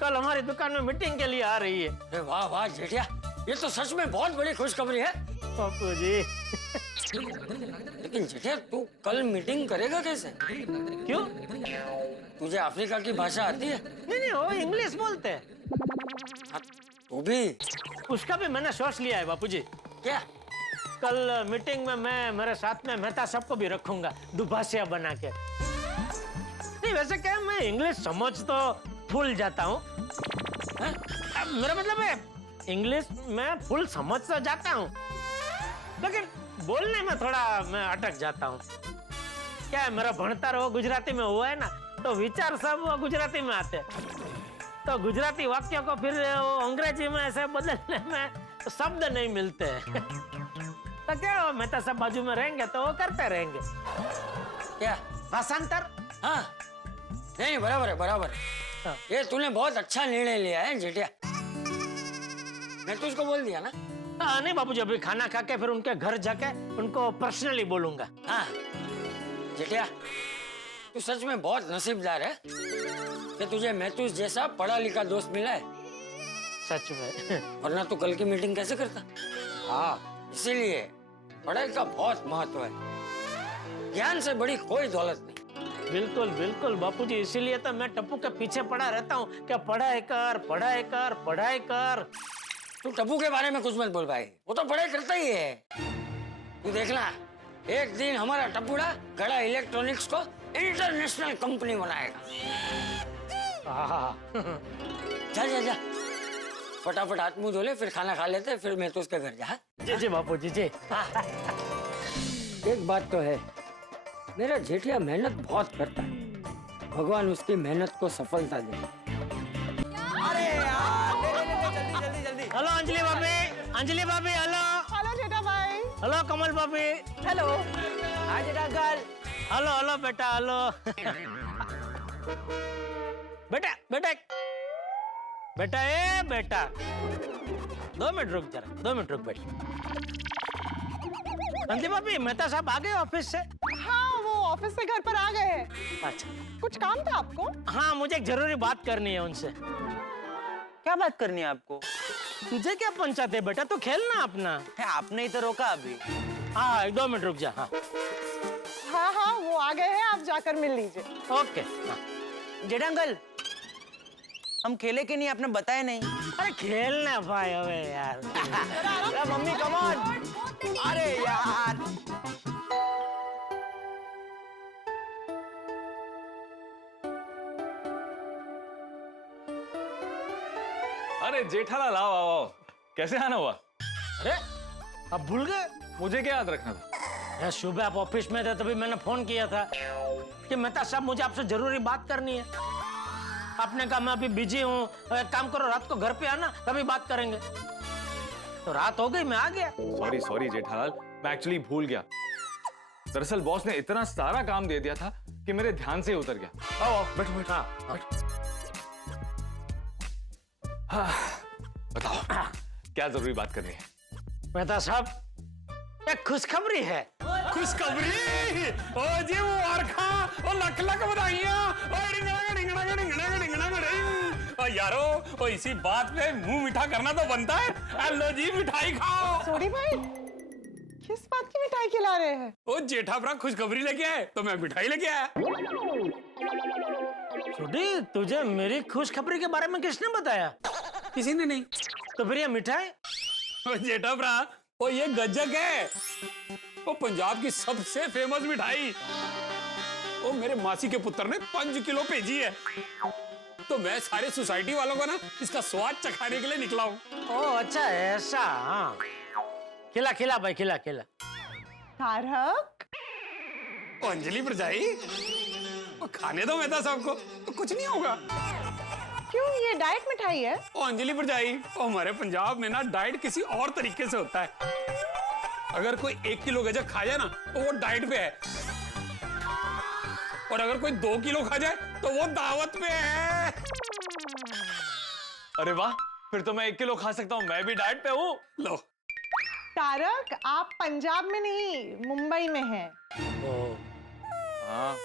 कल हमारी दुकान में मीटिंग के लिए आ रही है। अरे वाह वाह जेठिया, ये तो सच में बहुत बड़ी खुशखबरी है। बापूजी लेकिन जेठिया तू कल मीटिंग करेगा कैसे? क्यों? तुझे अफ्रीका की भाषा आती है? नहीं वो इंग्लिश बोलते हैं। तू भी? उसका भी मैंने सोच लिया है बापूजी। क्या? कल मीटिंग में मैं मेरे साथ में मेहता सबको भी रखूंगा, दुभाषिया बना के। नहीं वैसे क्या, मैं इंग्लिश समझ तो भूल जाता हूँ। मेरा मतलब है इंग्लिश में फुल समझ तो जाता हूँ, लेकिन बोलने में थोड़ा मैं अटक जाता हूँ। क्या है, मेरा भणता रहो गुजराती में हुआ है ना, तो विचार सब वो गुजराती में आते हैं, तो गुजराती वाक्यों को फिर वो अंग्रेजी में ऐसे बदलने में तो शब्द नहीं मिलते हैं। तो क्या मेहता सब बाजू में रहेंगे तो वो करते रहेंगे। क्या? भाषांतर? हाँ नहीं बराबर है बराबर है। हाँ। ये तूने बहुत अच्छा निर्णय लिया है जेठिया। मैं तो उसको बोल दिया ना। हाँ नहीं बाबूजी, अभी खाना खा के फिर उनके घर जाके उनको पर्सनली बोलूंगा। हाँ जेठिया, तू सच में बहुत नसीबदार है कि तुझे महतूस जैसा पढ़ा लिखा दोस्त मिला है। सच में। वरना तू कल की मीटिंग कैसे करता? हाँ, इसीलिए पढ़ाई का बहुत महत्व है। ज्ञान से बड़ी कोई दौलत नहीं। बिल्कुल बिल्कुल बापूजी, इसीलिए तो मैं टप्पू के पीछे पड़ा रहता हूँ क्या पढ़ाई कर पढ़ाई कर पढ़ाई कर। तू टप्पू के बारे में कुछ मत बोल भाई, वो तो पढ़ाई करता ही है। तू देखना, एक दिन हमारा टप्पूड़ा गड़ा इलेक्ट्रॉनिक्स को इंटरनेशनल कंपनी बनाएगा। जा जा जा, फटाफट हाथ मुंह धो ले, फिर खाना खा लेते, फिर मैं तो उसके घर जा। जी जी बापूजी जी। एक बात तो है, मेरा जेठिया मेहनत बहुत करता है, भगवान उसकी मेहनत को सफलता दे। अरे यार, जल्दी जल्दी जल्दी। हेलो अंजलि भाभी, अंजलि भाभी हेलो। हेलो जेठा भाई। हेलो कमल भाभी। हेलो। हाँ जेठा अंकल। हेलो हेलो बेटा हेलो। बेटा बेटा बेटा ए बेटा, 2 मिनट रुक जरा, 2 मिनट रुक बेटा। अंजलि भाभी, मेहता साहब आ गए ऑफिस से? हाँ, वो ऑफिस से घर पर आ गए हैं। अच्छा, कुछ काम था आपको? हाँ मुझे एक जरूरी बात करनी है उनसे। क्या बात करनी है आपको? तुझे क्या पंचायत है बेटा, तू खेलना अपना। है, आपने ही तो रोका अभी। हाँ 2 मिनट रुक जा। हाँ हाँ हाँ, वो आ गए हैं, आप जाकर मिल लीजिए। ओके। हाँ। जेठा अंकल, हम खेले कि नहीं आपने बताया नहीं। अरे खेलना भाई अबे यार। अरे मम्मी कम ऑन। अरे यार, अरे जेठालाल आओ आओ आओ, कैसे आना हुआ? अरे अब भूल गए? मुझे क्या याद रखना था? यार सुबह आप ऑफिस में थे तभी मैंने फोन किया था कि मेहता साहब मुझे आपसे जरूरी बात करनी है। आपने कहा मैं अभी बिजी हूँ, एक काम करो रात को घर पे आना, तभी बात करेंगे। तो रात हो गई, मैं आ गया। सॉरी सॉरी जेठालाल, मैं एक्चुअली भूल गया। दरअसल बॉस ने इतना सारा काम दे दिया था कि मेरे ध्यान से ही उतर गया। आओ बैठो बैठो। हाँ, बताओ क्या जरूरी बात करनी है? मेहता साहब, एक खुशखबरी है। खुशखबरी? ओ जी मुबारखा, ओ लख लख बधाइयां, ओ डिंगना डिंगना डिंगना डिंगना डिंग। ओ यारो, ओ इसी बात पे मुंह मीठा करना तो बनता है। हेलो जी, मिठाई खाओ। सोडी भाई, किस बात की मिठाई खिला रहे हैं? ओ जेठा भरा खुशखबरी लेके आए तो मैं मिठाई लेके आया। छोटी, तुझे मेरी खुशखबरी के बारे में किसने बताया? किसी ने नहीं। तो फिर ये मिठाई? ओ जेठा भरा, ओ ये गज्जक है, वो पंजाब की सबसे फेमस मिठाई। ओ मेरे मासी के पुत्र ने 5 किलो भेजी है, तो मैं सारे सोसाइटी वालों को ना इसका स्वाद चखाने के लिए निकला हूँ। ओह अच्छा ऐसा। हाँ खिला खिला भाई, खिला खिला। तारक, ओ अंजलि भरजाई, ओ खाने दो मेहता साहब को, तो कुछ नहीं होगा। क्यों, ये डाइट मिठाई है? ओ अंजलि भरजाई, ओ हमारे पंजाब में ना डाइट किसी और तरीके से होता है। अगर कोई 1 किलो गजक खा जाए ना तो वो डाइट पे है, और अगर कोई 2 किलो खा जाए तो वो दावत पे है। अरे वाह, फिर तो मैं 1 किलो खा सकता हूँ, मैं भी डाइट पे हूँ। लो। तारक, आप पंजाब में नहीं, मुंबई में हैं। हाँ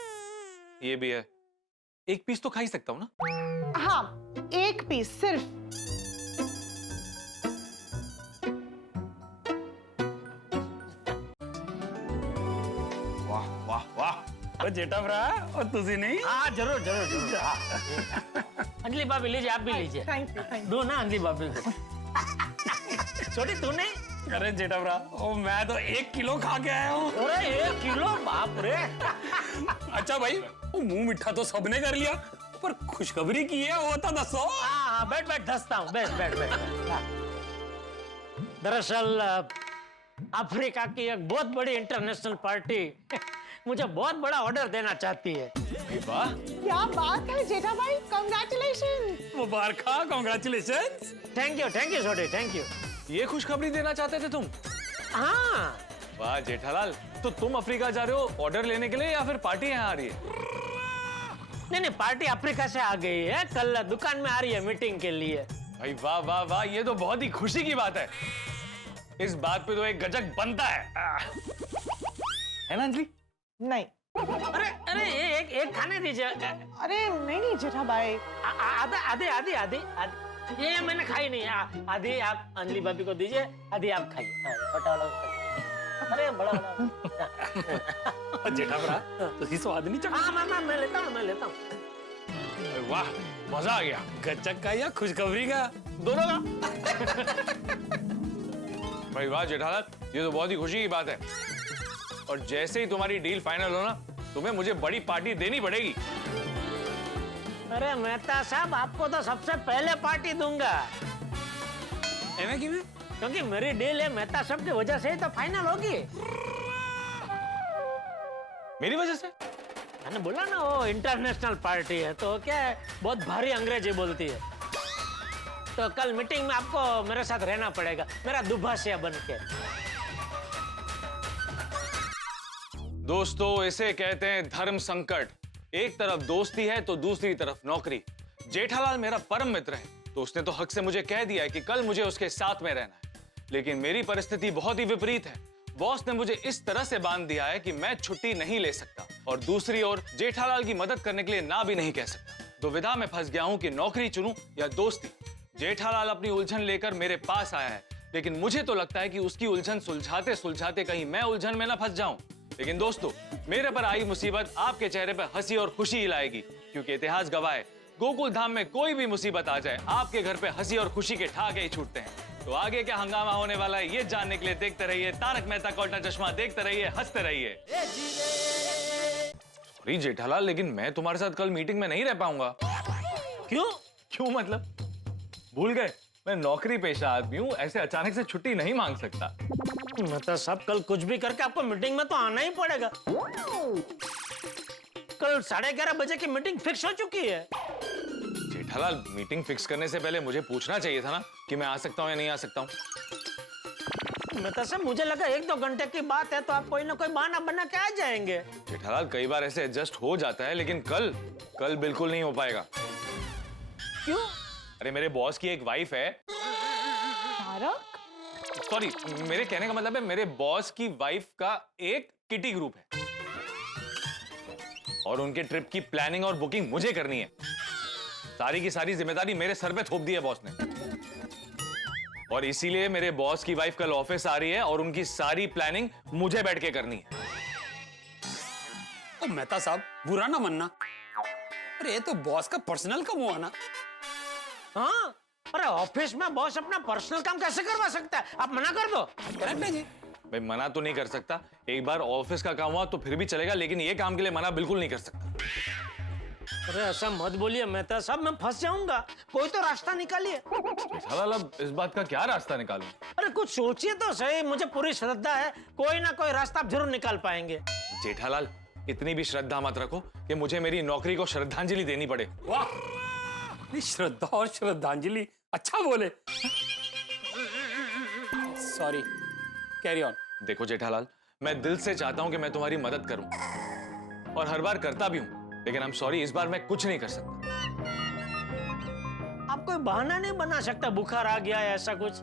ये भी है, 1 पीस तो खा ही सकता हूँ ना? हाँ, 1 पीस सिर्फ। वाह वाह वाह, ओ जेठा भरा, और तुझे नहीं? हाँ जरूर जरूर जरूर। अंजलि भाभी लीजिए, आप भी लीजिए। Thank you. दो ना अंजलि भाभी को। छोटी तू नहीं? अरे जेठा भरा, ओ मैं तो 1 किलो खा के आया हूँ। अरे 1 किलो, बाप रे। अच्छा भाई, वो मुंह मिठा तो सबने कर लिया, पर खुशखबरी की है वो तो दसो। हाँ बैठ बैठ, धसता हूँ, बैठ बैठ बैठ। दरअसल अफ्रीका की एक बहुत बड़ी इंटरनेशनल पार्टी मुझे बहुत बड़ा ऑर्डर देना चाहती है। वाह, क्या बात है जेठा भाई, congratulation. Mubaraka, congratulation. Thank you छोटे, थैंक यू। ये खुशखबरी देना चाहते थे तुम? हाँ। वाह जेठालाल, तो तुम अफ्रीका जा रहे हो ऑर्डर लेने के लिए या फिर पार्टी यहाँ आ रही है? नहीं, पार्टी अफ्रीका से आ गई है, कल दुकान में आ रही है मीटिंग के लिए। भाई वाह वाह वाह, ये तो बहुत ही खुशी की बात है। इस बात पे तो एक गजक बनता है ना अंजलि? नहीं। अरे अरे एक खाने दीजिए। अरे नहीं जेठा भाई। आधे आधे आधे आधे। ये मैंने खाई नहीं। आधी आप अंजलि भाभी को दीजिए, आधी आप खाइए। छोटा वाला खाइए। अरे बड़ा वाला। जेठा भरा तो स्वाद नहीं चखा? हाँ मैं लेता हूँ। वाह, मजा आ गया। गच्चक का या खुशखबरी का? दोनों का। भाई वाह जेठालाल, ये तो बहुत ही खुशी की बात है। और जैसे ही तुम्हारी डील फाइनल हो ना, तुम्हें मुझे बड़ी पार्टी देनी पड़ेगी। अरे मेहता साहब, आपको तो सबसे पहले पार्टी दूंगा। क्योंकि मेरी डील है मेहता साहब की वजह से ही तो फाइनल होगी। मेरी वजह से? मैंने बोला ना वो इंटरनेशनल पार्टी है, तो क्या है, बहुत भारी अंग्रेजी बोलती है। तो कल मीटिंग में आपको मेरे साथ रहना पड़ेगा, मेरा दुभाषिया बन के। दोस्तों, इसे कहते हैं धर्म संकट। एक तरफ दोस्ती है तो दूसरी तरफ नौकरी। जेठालाल मेरा परम मित्र है, तो उसने तो हक से मुझे कह दिया है कि कल मुझे उसके साथ में रहना है। लेकिन मेरी परिस्थिति बहुत ही विपरीत है। बॉस ने मुझे इस तरह से बांध दिया है कि मैं छुट्टी नहीं ले सकता, और दूसरी ओर जेठालाल की मदद करने के लिए ना भी नहीं कह सकता। दुविधा में फंस गया हूं कि नौकरी चुनूं या दोस्ती। जेठालाल अपनी उलझन लेकर मेरे पास आया है, लेकिन मुझे तो लगता है कि उसकी उलझन सुलझाते सुलझाते कहीं मैं उलझन में ना फंस जाऊं। लेकिन दोस्तों, मेरे पर आई मुसीबत आपके चेहरे पर हंसी और खुशी ही लाएगी, क्योंकि इतिहास गवाह है, गोकुल धाम में कोई भी मुसीबत आ जाए, आपके घर पे हंसी और खुशी के ठहाके ही छूटते हैं। तो आगे क्या हंगामा होने वाला है, ये जानने के लिए देखते रहिए तारक मेहता का उल्टा चश्मा। देखते रहिए, हंसते रहिए। सॉरी जेठालाल, लेकिन मैं तुम्हारे साथ कल मीटिंग में नहीं रह पाऊंगा। क्यों मतलब? भूल गए? मैं नौकरी पेशा आदमी हूँ, ऐसे अचानक से छुट्टी नहीं मांग सकता। मतलब सब कल कुछ भी करके आपको मीटिंग में तो आना ही पड़ेगा। कल 11:30 बजे की मीटिंग फिक्स हो चुकी है। जेठालाल, मीटिंग फिक्स करने से पहले मुझे पूछना चाहिए था ना कि मैं आ सकता हूँ या नहीं आ सकता हूँ। मतलब सर, मुझे लगा 1-2 घंटे की बात है तो आप कोई ना कोई बहाना बना के आ जाएंगे। जेठालाल, कई बार ऐसे एडजस्ट हो जाता है, लेकिन कल बिल्कुल नहीं हो पाएगा। क्यों? अरे मेरे बॉस की एक वाइफ है। सॉरी, मेरे कहने का मतलब है मेरे बॉस की वाइफ का एक किटी ग्रुप है, और उनके ट्रिप की प्लानिंग और बुकिंग मुझे करनी है। सारी की सारी जिम्मेदारी मेरे सर पे थोप दी है बॉस ने, और इसीलिए मेरे बॉस की वाइफ कल ऑफिस आ रही है और उनकी सारी प्लानिंग मुझे बैठ के करनी है। तो मेहता साहब, बुरा ना मानना, अरे ये तो बॉस का पर्सनल काम हुआ ना। हाँ, अरे ऑफिस में बॉस अपना पर्सनल काम कैसे करवा सकता है? आप मना कर दो। करेक्ट है जी। भाई मना तो नहीं कर सकता, एक बार ऑफिस का काम हुआ तो फिर भी चलेगा, लेकिन ये काम के लिए मना बिल्कुल नहीं कर सकता। अरे ऐसा मत बोलिए मेहता साहब, मैं फंस जाऊंगा। कोई तो रास्ता निकालिए। जेठालाल, अब इस बात का क्या रास्ता निकालूं? अरे कुछ सोचिए तो सही, मुझे पूरी श्रद्धा है कोई ना कोई रास्ता आप जरूर निकाल पाएंगे। जेठालाल, इतनी भी श्रद्धा मत रखो कि मुझे मेरी नौकरी को श्रद्धांजलि देनी पड़े। वाह, श्रद्धा और श्रद्धांजलि, अच्छा बोले। Sorry, carry on. देखो जेठालाल, मैं दिल से चाहता हूं कि मैं तुम्हारी मदद करूं, और हर बार करता भी हूं, लेकिन आई एम सॉरी, इस बार मैं कुछ नहीं कर सकता। आप कोई बहाना नहीं बना सकता, बुखार आ गया है ऐसा कुछ?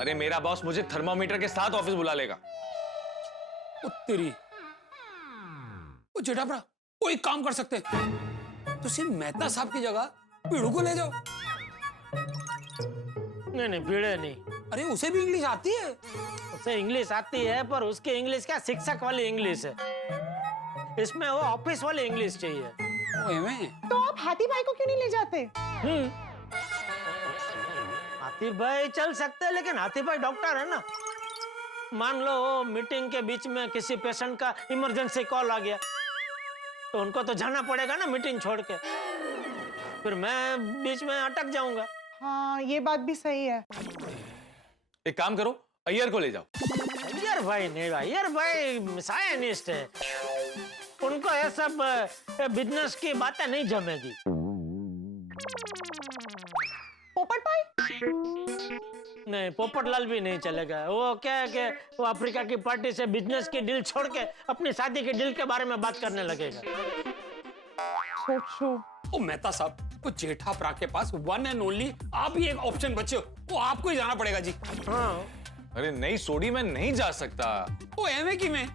अरे मेरा बॉस मुझे थर्मामीटर के साथ ऑफिस बुला लेगा। तेरी ओ जेठाभरा, वो एक काम कर सकते हैं, तो सिर्फ मेहता साहब की जगह पीड़ू को ले जाओ। नहीं, भीड़े नहीं। अरे उसे भी इंग्लिश आती है। उसे इंग्लिश आती है, पर उसकी इंग्लिश क्या शिक्षक वाली इंग्लिश है। इसमें वो ऑफिस वाली इंग्लिश चाहिए। तो आप हाथी भाई को क्यों नहीं ले जाते? हाथी भाई चल सकते हैं, लेकिन हाथी भाई डॉक्टर है ना। मान लो मीटिंग के बीच में किसी पेशेंट का इमरजेंसी कॉल आ गया, तो उनको तो जाना पड़ेगा ना मीटिंग छोड़ के, फिर मैं बीच में अटक जाऊंगा। हाँ, ये बात भी सही है। एक काम करो, अय्यर को ले जाओ। अय्यर भाई नहीं, अय्यर भाई साइंटिस्ट है, उनको ये सब बिजनेस की बातें नहीं जमेगी। पोपट भाई? नहीं, पोपटलाल भी नहीं चलेगा। वो क्या है कि वो अफ्रीका की पार्टी से बिजनेस की डील छोड़ के अपनी शादी की डील के बारे में बात करने लगेगा। सोचो। ओ मेहता साहब, वो जेठाभरा के पास वन एंड ओनली आप ही एक ऑप्शन बचे हो, वो आपको ही जाना पड़ेगा जी। हाँ। अरे नहीं सोडी, मैं नहीं जा सकता। ओ एवे की मैं,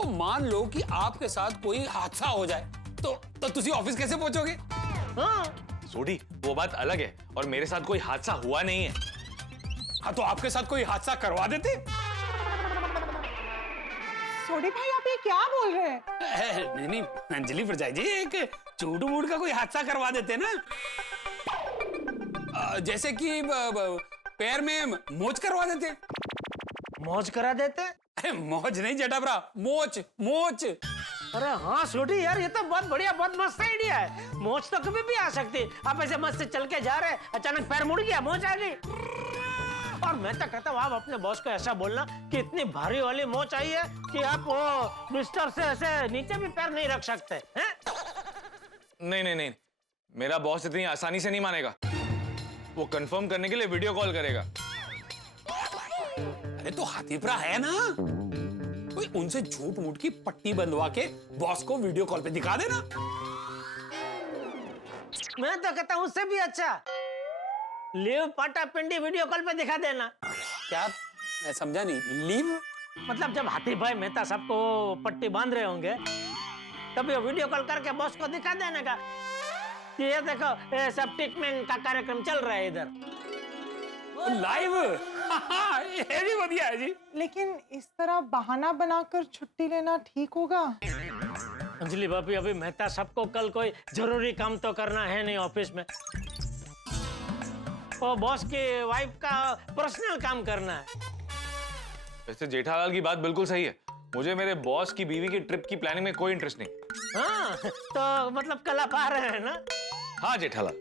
ओ मान लो कि आपके साथ कोई हादसा हो जाए, तो तुसी ऑफिस कैसे पहुंचोगे? हाँ, सोडी, वो बात अलग है और मेरे साथ कोई हादसा हुआ नहीं है। हाँ तो आपके साथ कोई हादसा करवा देते। सोडी भाई आप ये क्या बोल रहे हैं? नहीं नहीं अंजलि प्रजाई जी, एक चूट मूट का कोई हादसा करवा देते ना। जैसे कि पैर में मोच करवा देते। मौज करा देते। मौज नहीं जटाब्रा, मोच मोच। अरे हाँ छोटी यार, ये तो बहुत बढ़िया, बहुत मस्त आइडिया है। मोच तो कभी भी आ सकती। आप ऐसे मस्त से चल के जा रहे, अचानक पैर मुड़ गया, मोच आ गई। और मैं तो कहता हूँ आप अपने बॉस को ऐसा बोलना कि इतनी भारी वाली मोच आई है कि आप वो बिस्तर से ऐसे नीचे भी पैर नहीं रख सकते हैं? नहीं नहीं नहीं, मेरा बॉस इतनी आसानी से नहीं मानेगा। वो कंफर्म करने के लिए वीडियो कॉल करेगा। अरे तो हाथीपुरा है ना, कोई उनसे झूठ मूठ की पट्टी बंधवा के बॉस को वीडियो कॉल पे दिखा देना। मैं तो कहता हूँ उससे भी अच्छा लीव पाटा पिंडी वीडियो कॉल पे दिखा देना। क्या? मैं समझा नहीं। लीव मतलब जब हाथी भाई मेहता साहब को पट्टी बांध रहे होंगे तभी वीडियो कॉल करके बॉस को दिखा देने का कि ये देखो ये सब ट्रीटमेंट का कार्यक्रम चल रहा है इधर लाइव। ये भी बढ़िया है जी। लेकिन इस तरह बहाना बनाकर छुट्टी लेना ठीक होगा? अंजलि भाभी, अभी मेहता साहब को कल कोई जरूरी काम तो करना है नहीं ऑफिस में, और बॉस की वाइफ का पर्सनल काम करना है। वैसे जेठालाल की बात बिल्कुल सही है। मुझे मेरे बॉस की बीवी की ट्रिप की प्लानिंग में कोई इंटरेस्ट नहीं। हाँ तो मतलब कल आप आ रहे हैं ना? हाँ जेठालाल,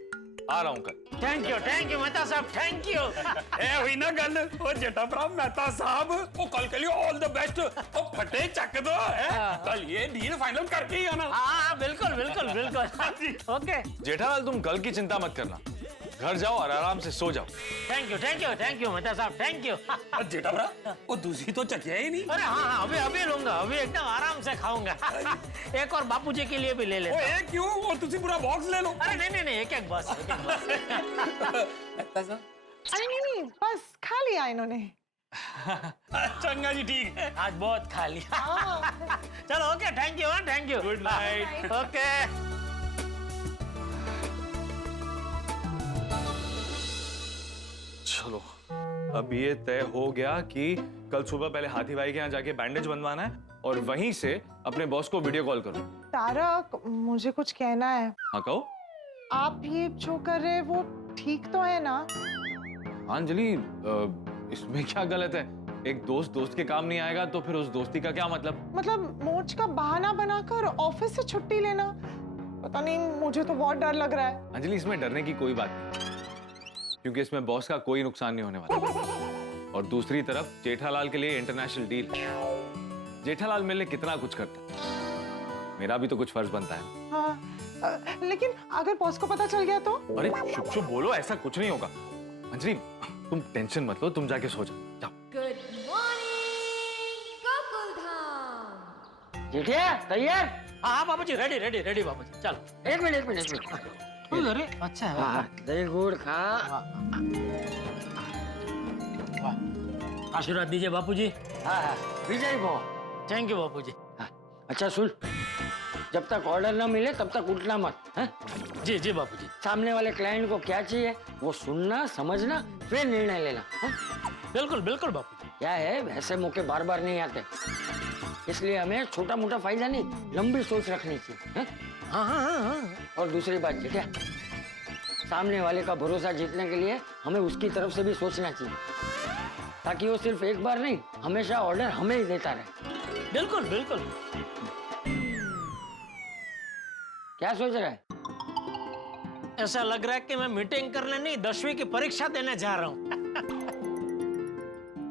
आ रहा हूँ कल। थैंक यू मेहता साहब, थैंक यू। हुई ना गल। ओ जटाब्रा मेहता साहब, वो कल के लिए ऑल द बेस्ट। ओ फटे चक दो है। कल ये डील फाइनल करके ही आना। हाँ बिल्कुल बिल्कुल बिल्कुल। ओके जेठालाल, तुम कल की चिंता मत करना, घर जाओ और आराम से सो जाओ। थैंक यू मेहता साहब, थैंक यू। जेठाब्रा, वो दूसरी तो चकिया ही नहीं। अरे हाँ अभी लूंगा, अभी एकदम आराम से खाऊंगा। एक और बापूजी के लिए भी ले लेता। एक क्यों? वो तुसी पूरा बॉक्स ले लो। अरे नहीं एक बस। अरे नहीं, बस खा लिया इन्होंने। चंगा जी, ठीक है। आज बहुत खा लिया। चलो okay, thank you. Good night. Okay. चलो, अब ये तय हो गया कि कल सुबह पहले हाथी भाई के यहाँ जाके बैंडेज बनवाना है और वहीं से अपने बॉस को वीडियो कॉल करूं। तारक, मुझे कुछ कहना है। हाँ कहो। आप ये जो कर रहे हैं वो ठीक तो है ना? अंजलि, इसमें क्या गलत है? एक दोस्त के काम नहीं आएगा तो फिर उस दोस्ती का क्या मतलब? मतलब मोच का बहाना बनाकर ऑफिस से छुट्टी लेना, पता नहीं, मुझे तो बहुत डर लग रहा है। अंजलि, इसमें डरने की कोई बात नहीं, क्योंकि इसमें बॉस का कोई नुकसान नहीं होने वाला। और दूसरी तरफ जेठालाल के लिए इंटरनेशनल डील। जेठालाल मेरे लिए कितना कुछ करता, मेरा भी तो कुछ फर्ज बनता है। हाँ, लेकिन अगर बॉस को पता चल गया तो? अरे शुभ शुभ बोलो, ऐसा कुछ नहीं होगा। अंजलि, तुम टेंशन मत लो, तुम जाके सो जाओ। Good morning Gokuldham. जेठिया तैयार? हाँ बाबूजी, रेडी बाबूजी, चलो। एक मिनट। अरे अच्छा है। हाँ, दही गुड़ खा। आशीर्वाद दीजिए बापूजी। हाँ, विजय भो। थैंक यू बापूजी। हाँ, अच्छा सुन, जब तक ऑर्डर न मिले तब तक उठना मत। है? जी बापूजी। सामने वाले क्लाइंट को क्या चाहिए वो सुनना, समझना, फिर निर्णय लेना। है? बिल्कुल बापूजी। क्या है, वैसे मौके बार बार नहीं आते, इसलिए हमें छोटा मोटा फायदा नहीं, लंबी सोच रखनी चाहिए। है? हाँ। और दूसरी बात जेठिया, सामने वाले का भरोसा जीतने के लिए हमें उसकी तरफ से भी सोचना चाहिए, ताकि वो सिर्फ एक बार नहीं, हमेशा ऑर्डर हमें ही देता रहे। बिल्कुल। क्या सोच रहा है? ऐसा लग रहा है कि मैं मीटिंग करने नहीं, 10वीं की परीक्षा देने जा रहा हूँ।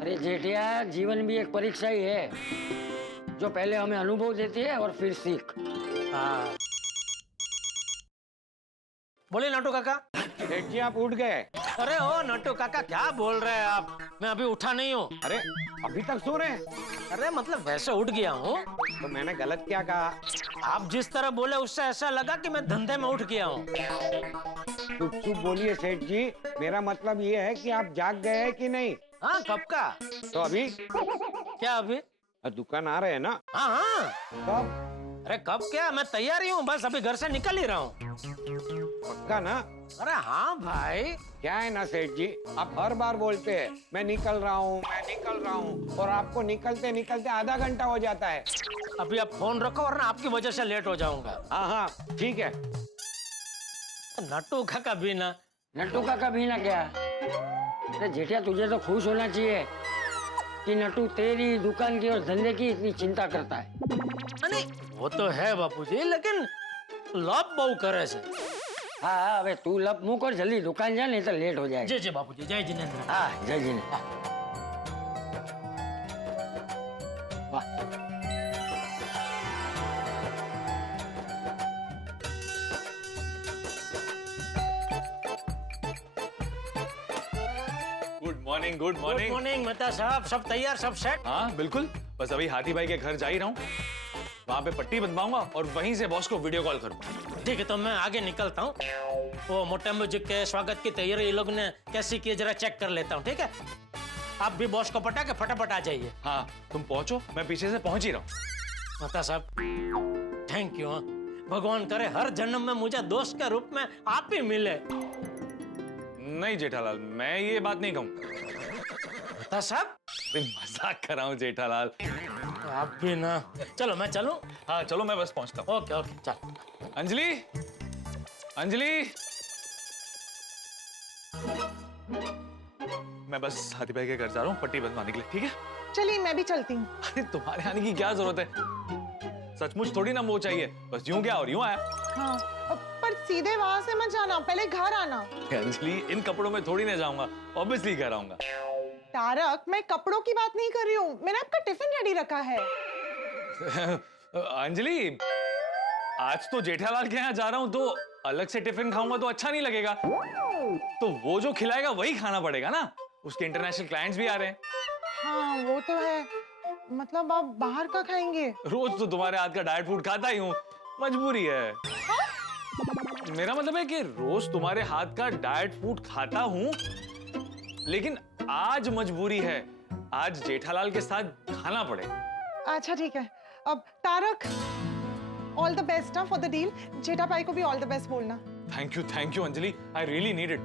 अरे जेठिया, जीवन भी एक परीक्षा ही है, जो पहले हमें अनुभव देती है और फिर सीख। हाँ। बोले नाटू काका। सेठ जी, आप उठ गए? अरे ओ नट्टू काका, क्या बोल रहे हैं आप? मैं अभी उठा नहीं हूँ। अरे अभी तक सो रहे हैं? अरे मतलब वैसे उठ गया हूँ। तो मैंने गलत क्या कहा? आप जिस तरह बोले उससे ऐसा लगा कि मैं धंधे में उठ गया हूँ। चुप बोलिए सेठ जी, मेरा मतलब ये है कि आप जाग गए हैं कि नहीं? हाँ, कब का? तो अभी क्या अभी? दुकान आ रहे हैं ना? हाँ। कब? अरे कब क्या, मैं तैयार ही हूँ, बस अभी घर से निकल ही रहा हूँ। पक्का ना? अरे हाँ भाई। क्या है ना सेठ जी, आप हर बार बोलते हैं मैं निकल रहा हूँ और आपको निकलते निकलते आधा घंटा हो जाता है। अभी आप फोन रखो वरना आपकी वजह से लेट हो जाऊंगा। हाँ हाँ ठीक है। नट्टू का भी ना। नट्टू का कभी ना क्या? अरे जेठिया तुझे तो खुश होना चाहिए कि नट्टू तेरी दुकान की और धंधे की इतनी चिंता करता है। नहीं वो तो है बापूजी, लेकिन लाभ बहु करे से। हाँ अबे तू लब मुँह कर, जल्दी दुकान जा नहीं तो लेट हो जाएगा। जय जय बापूजी, जय जिनेंद्र। हाँ जय जिनेंद्र। वाह good morning good good morning. Morning Mehta साहब, सब तैयार, सब सेट? हाँ बिल्कुल, बस अभी हाथी भाई के घर जा ही रहा हूँ। वहाँ पे पट्टी बंधवाऊंगा और वहीं से बॉस को वीडियो कॉल करूंगा। ठीक है, तो मैं आगे निकलता हूँ। वो मोटे म्यूजिक के स्वागत की तैयारी ये लोग ने कैसी की जरा चेक कर लेता हूँ, ठीक है? आप भी बॉस को पटा के फटाफट आ जाइए। हाँ तुम पहुंचो, मैं पीछे से पहुंच ही रहा हूँ। मेहता साहब थैंक यू। भगवान करे हर जन्म में मुझे दोस्त के रूप में आप ही मिले। नहीं जेठालाल, मैं ये बात नहीं कहूँगा। मेहता साहब मजाक कर रहा हूँ जेठालाल। आप भी ना। चलो मैं चलूं? हाँ चलो, मैं बस पहुंचता हूँ। ओके ओके चल। अंजलि, अंजलि, मैं बस हाथी भाई के घर जा रहा हूँ पट्टी बंधवाने के लिए, ठीक है? चलिए मैं भी चलती हूँ। अरे तुम्हारे आने की क्या जरूरत है? सचमुच थोड़ी ना वो चाहिए, बस यूं गया और यूं आया। हाँ पर सीधे वहां से मत जाना, पहले घर आना। अंजलि इन कपड़ों में थोड़ी ना जाऊंगा, ऑब्वियसली घर आऊंगा। तारक मैं कपड़ों की बात नहीं कर रही हूँ, मैंने आपका टिफिन रेडी रखा है। अंजलि आज तो जेठालाल के यहाँ जा रहा हूँ तो अलग से टिफिन खाऊंगा तो अच्छा नहीं लगेगा, तो वो जो खिलाएगा वही खाना पड़ेगा ना, उसके इंटरनेशनल क्लाइंट्स भी आ रहे हैं। हाँ वो तो है, मतलब आप बाहर का खाएंगे? रोज तो तुम्हारे हाथ का डाइट फूड खाता ही हूँ, मजबूरी है। मेरा मतलब है कि रोज तुम्हारे हाथ का डाइट फूड खाता हूँ, लेकिन आज मजबूरी है, आज जेठालाल के साथ खाना पड़ेगा। अच्छा ठीक है। अब Tarak all the best for the deal. Jetha भाई को भी ऑल द बेस्ट बोलना। Thank you Anjali, I really need it.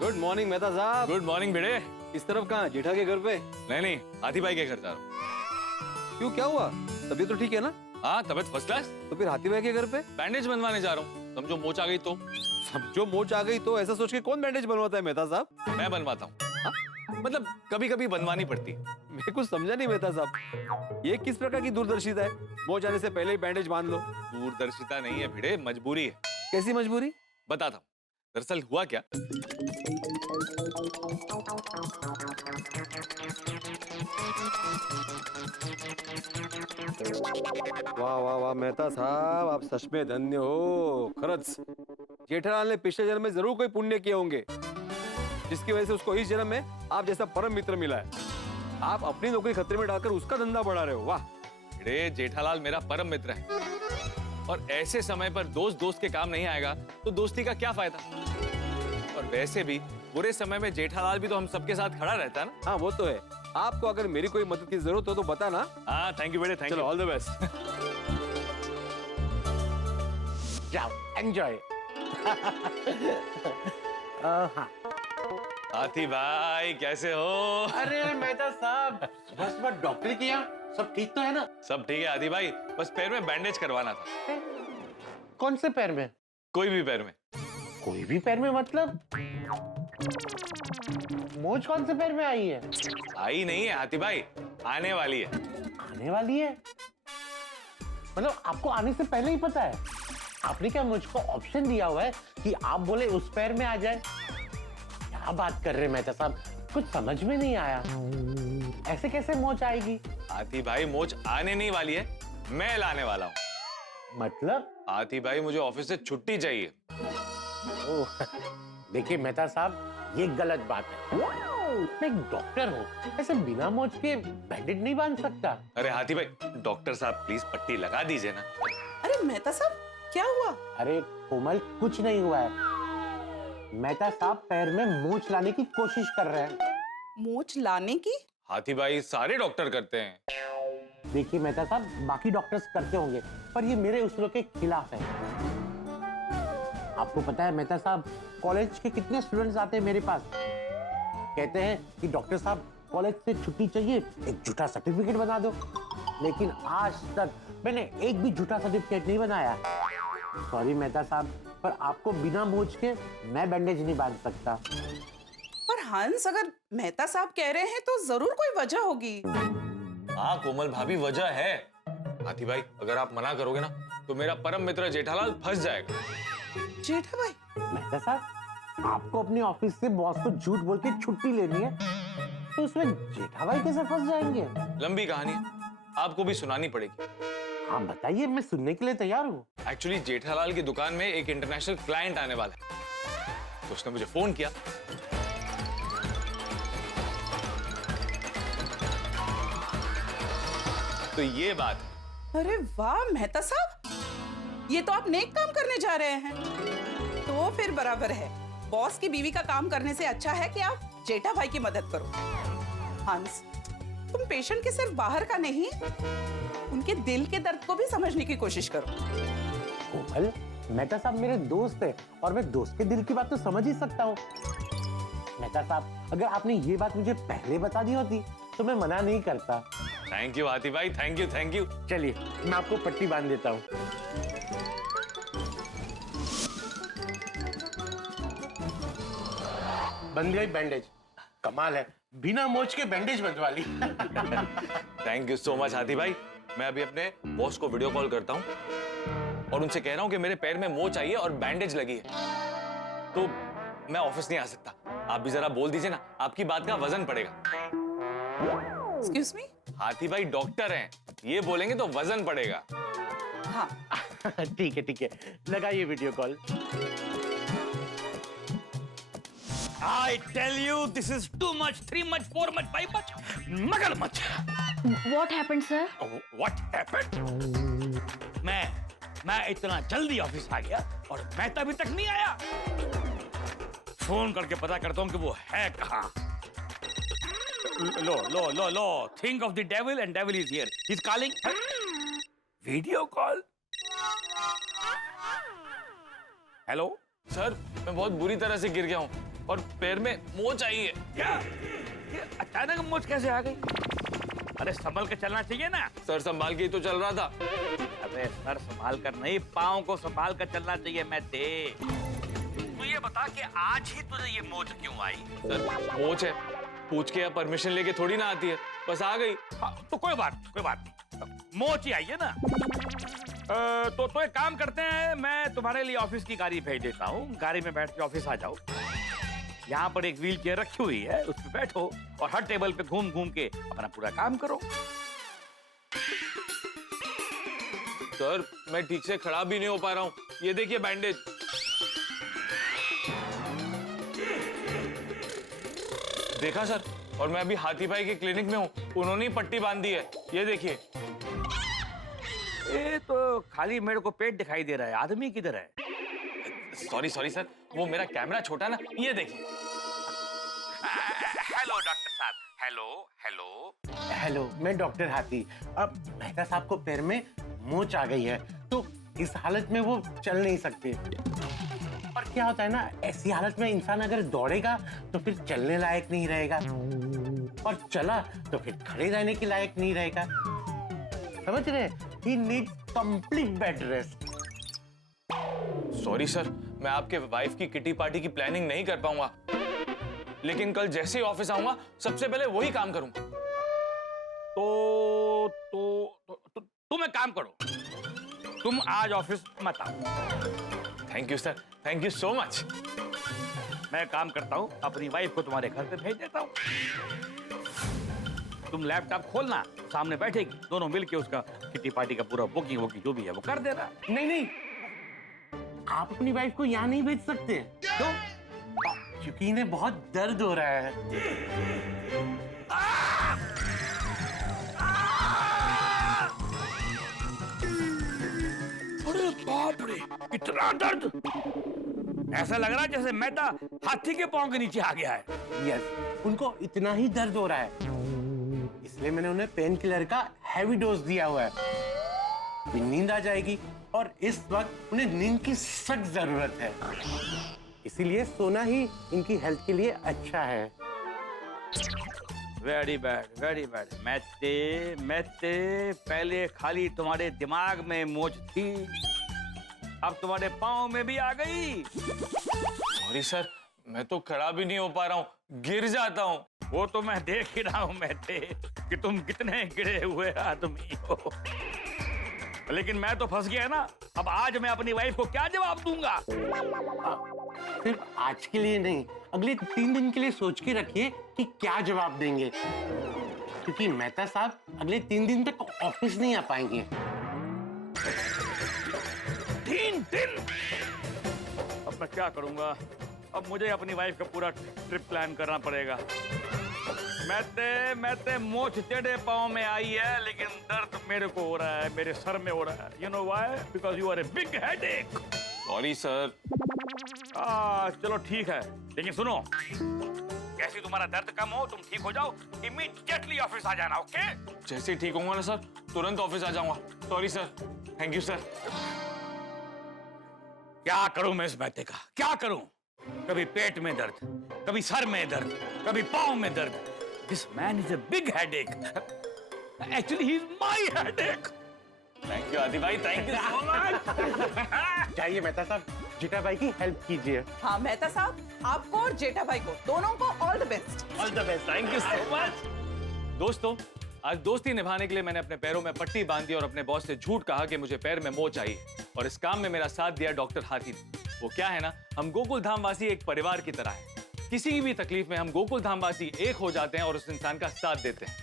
Good morning Mehta साहब। गुड मॉर्निंग बेटे। इस तरफ कहाँ, जेठा के घर पे? नहीं हाथी भाई के घर जा रहा हूँ। क्यों, क्या हुआ? तबीयत तो ठीक है ना? हाँ तबीयत फर्स्ट क्लास। तो फिर हाथी भाई के घर पे बैंडेज बनवाने जा रहा हूँ, समझो मोच आ गई तो। समझो मोच आ गई तो ऐसा सोच के कौन बैंडेज बनवाता है मेहता साहब? मैं बनवाता हूँ, मतलब कभी कभी बनवानी पड़ती। मैं कुछ समझा नहीं मेहता साहब, ये किस प्रकार की दूरदर्शिता है? मोच आने से पहले ही बैंडेज बांध लो। दूरदर्शिता नहीं है भिड़े, मजबूरी है। कैसी मजबूरी? बताता हूँ। दरअसल हुआ क्या, वाह वाह वाह मेहता साहब, आप सच में धन्य हो। खरच जेठालाल ने पिछले जन्म में जरूर कोई पुण्य किए होंगे, जिसकी वजह से उसको इस जन्म में आप जैसा परम मित्र मिला है। आप अपनी नौकरी खतरे में डालकर उसका धंधा बढ़ा रहे हो। वाह। भिड़े जेठालाल मेरा परम मित्र है, और ऐसे समय पर दोस्त के काम नहीं आएगा तो दोस्ती का क्या फायदा। और वैसे भी बुरे समय में जेठालाल भी तो हम सबके साथ खड़ा रहता है ना। हाँ वो तो है। आपको अगर मेरी कोई मदद की जरूरत हो तो बताना। हाँ थैंक यू बेटे, थैंक यू। चलो ऑल द बेस्ट। जाओ एंजॉय। हाथी भाई कैसे हो? अरे मेहता साहब, बस डॉक्टर के यहाँ सब ठीक तो है ना? सब ठीक है हाथी भाई, बस पैर में बैंडेज करवाना था। कौन से पैर में? कोई भी पैर में। कोई भी पैर में मतलब? मोच कौन से पैर में आई है? आई नहीं है हाथी भाई, आने वाली है। आने वाली है? मतलब आपको आने से पहले ही पता है? आपने क्या मुझको ऑप्शन दिया हुआ है कि आप बोले उस पैर में आ जाए? क्या बात कर रहे हैं मेहता साहब, कुछ समझ में नहीं आया। ऐसे कैसे मोच आएगी? हाथी भाई मोच आने नहीं वाली है, मैं लाने वाला हूँ। मतलब? हाथी भाई मुझे ऑफिस से छुट्टी चाहिए। ओह, देखिए मेहता साहब, ये गलत बात है। मैं एक डॉक्टर हूँ, ऐसे बिना मोच के बैंडेज नहीं बांध सकता। अरे हाथी भाई, डॉक्टर साहब प्लीज पट्टी लगा दीजिए ना। अरे मेहता साहब क्या हुआ? अरे कोमल, कुछ नहीं हुआ है। मेहता साहब पैर में मोच लाने की कोशिश कर रहे हैं। मोच लाने की? हाथी भाई सारे डॉक्टर करते हैं। देखिए मेहता साहब, बाकी डॉक्टर्स करते होंगे पर ये मेरे उसूलों के खिलाफ है। आपको पता है मेहता साहब, कॉलेज के कितने स्टूडेंट्स आते हैं मेरे पास, कहते हैं कि डॉक्टर साहब कॉलेज से छुट्टी चाहिए, एक झूठा सर्टिफिकेट बना दो। लेकिन आज तक मैंने एक भी झूठा सर्टिफिकेट नहीं बनाया। सॉरी मेहता साहब, पर आपको बिना मोच के मैं बैंडेज नहीं बांध सकता। पर हंस, अगर मेहता साहब कह रहे हैं तो जरूर कोई वजह होगी। हाँ कोमल भाभी, वजह है। हाथी भाई, अगर आप मना करोगे ना तो मेरा परम मित्र जेठालाल फंस जाएगा। जेठा भाई, मेहता साहब, आपको अपनी ऑफिस से बॉस को झूठ बोल के छुट्टी लेनी है, तो उसमें जेठा भाई कैसे फंस जाएंगे? लंबी कहानी है, आपको भी सुनानी पड़ेगी। हाँ बताइए, मैं सुनने के लिए तैयार हूँ। एक्चुअली जेठालाल की दुकान में एक इंटरनेशनल क्लाइंट आने वाला है, तो उसने मुझे फोन किया। तो ये बात। अरे वाह मेहता साहब, ये तो आप नेक काम करने जा रहे हैं। तो फिर बराबर है, बॉस की बीवी का काम करने से अच्छा है कि आप जेठा भाई की मदद करो। हंस, तुम पेशेंट के सिर्फ बाहर का नहीं, उनके दिल के दर्द को भी समझने की कोशिश करो। कोमल, मेहता साहब मेरे दोस्त है और मैं दोस्त के दिल की बात तो समझ ही सकता हूँ। मेहता साहब, अगर आपने ये बात मुझे पहले बता दी होती तो मैं मना नहीं करता। थैंक यू हाथी भाई, थैंक यू थैंक यू। चलिए मैं आपको पट्टी बांध देता हूँ। बंद गई बैंडेज। कमाल है, बिना मोच के बैंडेज बंधवा ली। थैंक यू सो मच हाथी भाई। मैं अभी अपने बॉस को वीडियो कॉल करता हूँ और उनसे कह रहा हूँ कि मेरे पैर में मोच आई है और बैंडेज लगी है, तो मैं ऑफिस नहीं आ सकता। आप भी जरा बोल दीजिए ना, आपकी बात का वजन पड़ेगा। Excuse me? हाथी भाई डॉक्टर हैं, ये बोलेंगे तो वजन पड़ेगा। हाँ ठीक है, लगाइए video call. I tell you, this is too much, 3 much, 4 much, 5 much, मगरमच्छ। What happened, sir? What happened? मैं इतना जल्दी ऑफिस आ गया और मेहता अभी तक नहीं आया। फोन करके पता करता हूँ कि वो है कहाँ। लो, think of the devil and devil is here. He's calling. Video call. Hello sir, मैं बहुत बुरी तरह से गिर गया हूँ और पैर में मोच आई है। क्या? ये अचानक मोच कैसे आ गई? अरे संभल के चलना चाहिए ना। सर संभाल के ही तो चल रहा था। अबे सर, संभाल कर नहीं, पाँव को संभाल कर चलना चाहिए। मैं तू ये बता कि आज ही तुझे ये मोच क्यों आई? सर मोच है, पूछ के या परमिशन लेके थोड़ी ना आती है, बस आ गई। तो कोई बात नहीं, मोच ही आई है ना। तो एक काम करते हैं, मैं तुम्हारे लिए ऑफिस की गाड़ी भेज देता हूँ, गाड़ी में बैठ के ऑफिस आ जाओ। यहाँ पर एक व्हील चेयर रखी हुई है, उस पर बैठो और हर टेबल पे घूम घूम के अपना पूरा काम करो। सर मैं ठीक से खड़ा भी नहीं हो पा रहा हूँ, ये देखिए बैंडेज। देखा सर, और मैं अभी हाथी भाई के क्लिनिक में हूँ, उन्होंने ही पट्टी बांध दी है, ये देखिए। ये तो खाली मेरे को पेट दिखाई दे रहा है, आदमी किधर है? सॉरी सर, वो मेरा कैमरा छोटा ना, ये देखिए। हेलो डॉक्टर साहब। हेलो, मैं डॉक्टर हाथी। अब मेहता साहब को पैर में मोच आ गई है, तो इस हालत में वो चल नहीं सकते। और क्या होता है ना, ऐसी हालत में इंसान अगर दौड़ेगा तो फिर चलने लायक नहीं रहेगा, और चला तो फिर खड़े रहने के लायक नहीं रहेगा। समझ रहे? He needs complete bed rest. Sorry sir, मैं आपके वाइफ की किटी पार्टी की प्लानिंग नहीं कर पाऊंगा, लेकिन कल जैसे ही ऑफिस आऊंगा सबसे पहले वही काम करूंगा। तुम एक काम करो, तुम आज ऑफिस मत आओ। Thank you sir, thank you so much. मैं काम करता हूँ, अपनी वाइफ को तुम्हारे घर पे भेज देता हूँ। तुम लैपटॉप खोलना, सामने बैठेगी, दोनों मिलके उसका किटी पार्टी का पूरा बुकिंग जो भी है वो कर देना। नहीं, आप अपनी वाइफ को यहाँ नहीं भेज सकते। क्यों? क्योंकि इन्हें बहुत दर्द हो रहा है। अरे बाप रे, इतना दर्द! ऐसा लग रहा है जैसे मेहता हाथी के पांव के नीचे आ गया है। यस, उनको इतना ही दर्द हो रहा है, इसलिए मैंने उन्हें पेन किलर का हैवी डोज दिया हुआ है, अभी नींद आ जाएगी और इस वक्त उन्हें नींद की सख्त जरूरत है, इसीलिए सोना ही इनकी हेल्थ के लिए अच्छा है। Very bad. मैते पहले खाली तुम्हारे दिमाग में मोच थी, अब तुम्हारे पाँव में भी आ गई। सॉरी सर, मैं तो खड़ा भी नहीं हो पा रहा हूँ, गिर जाता हूँ। वो तो मैं देख ही रहा हूँ मैते कि तुम कितने गिरे हुए आदमी हो, लेकिन मैं तो फंस गया ना। अब आज मैं अपनी वाइफ को क्या जवाब दूंगा? सिर्फ आज के लिए नहीं, अगले 3 दिन के लिए सोच के रखिए कि क्या जवाब देंगे, क्योंकि मेहता साहब अगले 3 दिन तक ऑफिस नहीं आ पाएंगे। 3 दिन? अब मैं क्या करूंगा? अब मुझे अपनी वाइफ का पूरा ट्रिप प्लान करना पड़ेगा। मैते मोच टेढ़े पाँव में आई है, लेकिन दर्द मेरे को हो रहा है, मेरे सर में हो रहा है। You know why? Because you are a big headache. Sorry sir. चलो ठीक है, लेकिन सुनो, जैसे तुम्हारा दर्द कम हो, तुम ठीक हो जाओ, इमीडिएटली ऑफिस आ जाना, ओके? जैसे ठीक होऊंगा ना सर, तुरंत ऑफिस आ जाऊंगा। Sorry sir, thank you sir. क्या करूं मैं इस मैते का, क्या करूं? कभी पेट में दर्द, कभी सर में दर्द, कभी पाँव में दर्द। This man is a big headache. Actually, he's my headache. Thank you आदि भाई, थैंक यू सो मच। जाइए मेहता साहब, जेठा भाई की हेल्प कीजिए। हाँ मेहता साहब, आपको और जेठा भाई को दोनों को all the best. All the best, thank you so much. दोस्तों, आज दोस्ती निभाने के लिए मैंने अपने पैरों में पट्टी बांधी और अपने बॉस से झूठ कहा कि मुझे पैर में मोच आई, और इस काम में मेरा साथ दिया डॉक्टर हाथी ने। वो क्या है ना, हम गोकुल धाम वासी एक परिवार की तरह है। किसी की भी तकलीफ में हम गोकुल धाम वासी एक हो जाते हैं और उस इंसान का साथ देते हैं।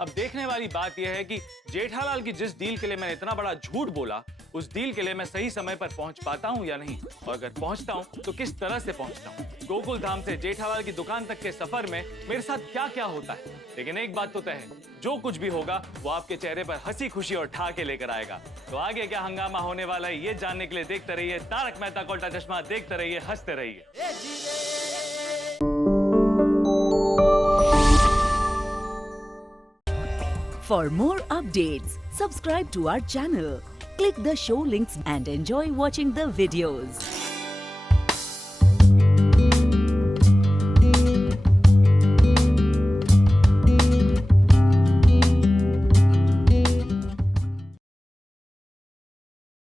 अब देखने वाली बात यह है कि जेठालाल की जिस डील के लिए मैंने इतना बड़ा झूठ बोला, उस डील के लिए मैं सही समय पर पहुंच पाता हूं या नहीं, और अगर पहुंचता हूं तो किस तरह से पहुंचता हूं। गोकुल धाम से जेठालाल की दुकान तक के सफर में मेरे साथ क्या क्या होता है। लेकिन एक बात तो तय है, जो कुछ भी होगा वो आपके चेहरे पर हंसी खुशी और ठहाके लेकर आएगा। तो आगे क्या हंगामा होने वाला है, ये जानने के लिए देखते रहिए तारक मेहता का उल्टा चश्मा, देखते रहिए, हंसते रहिए। For more updates, subscribe to our channel, click the show links and enjoy watching the videos.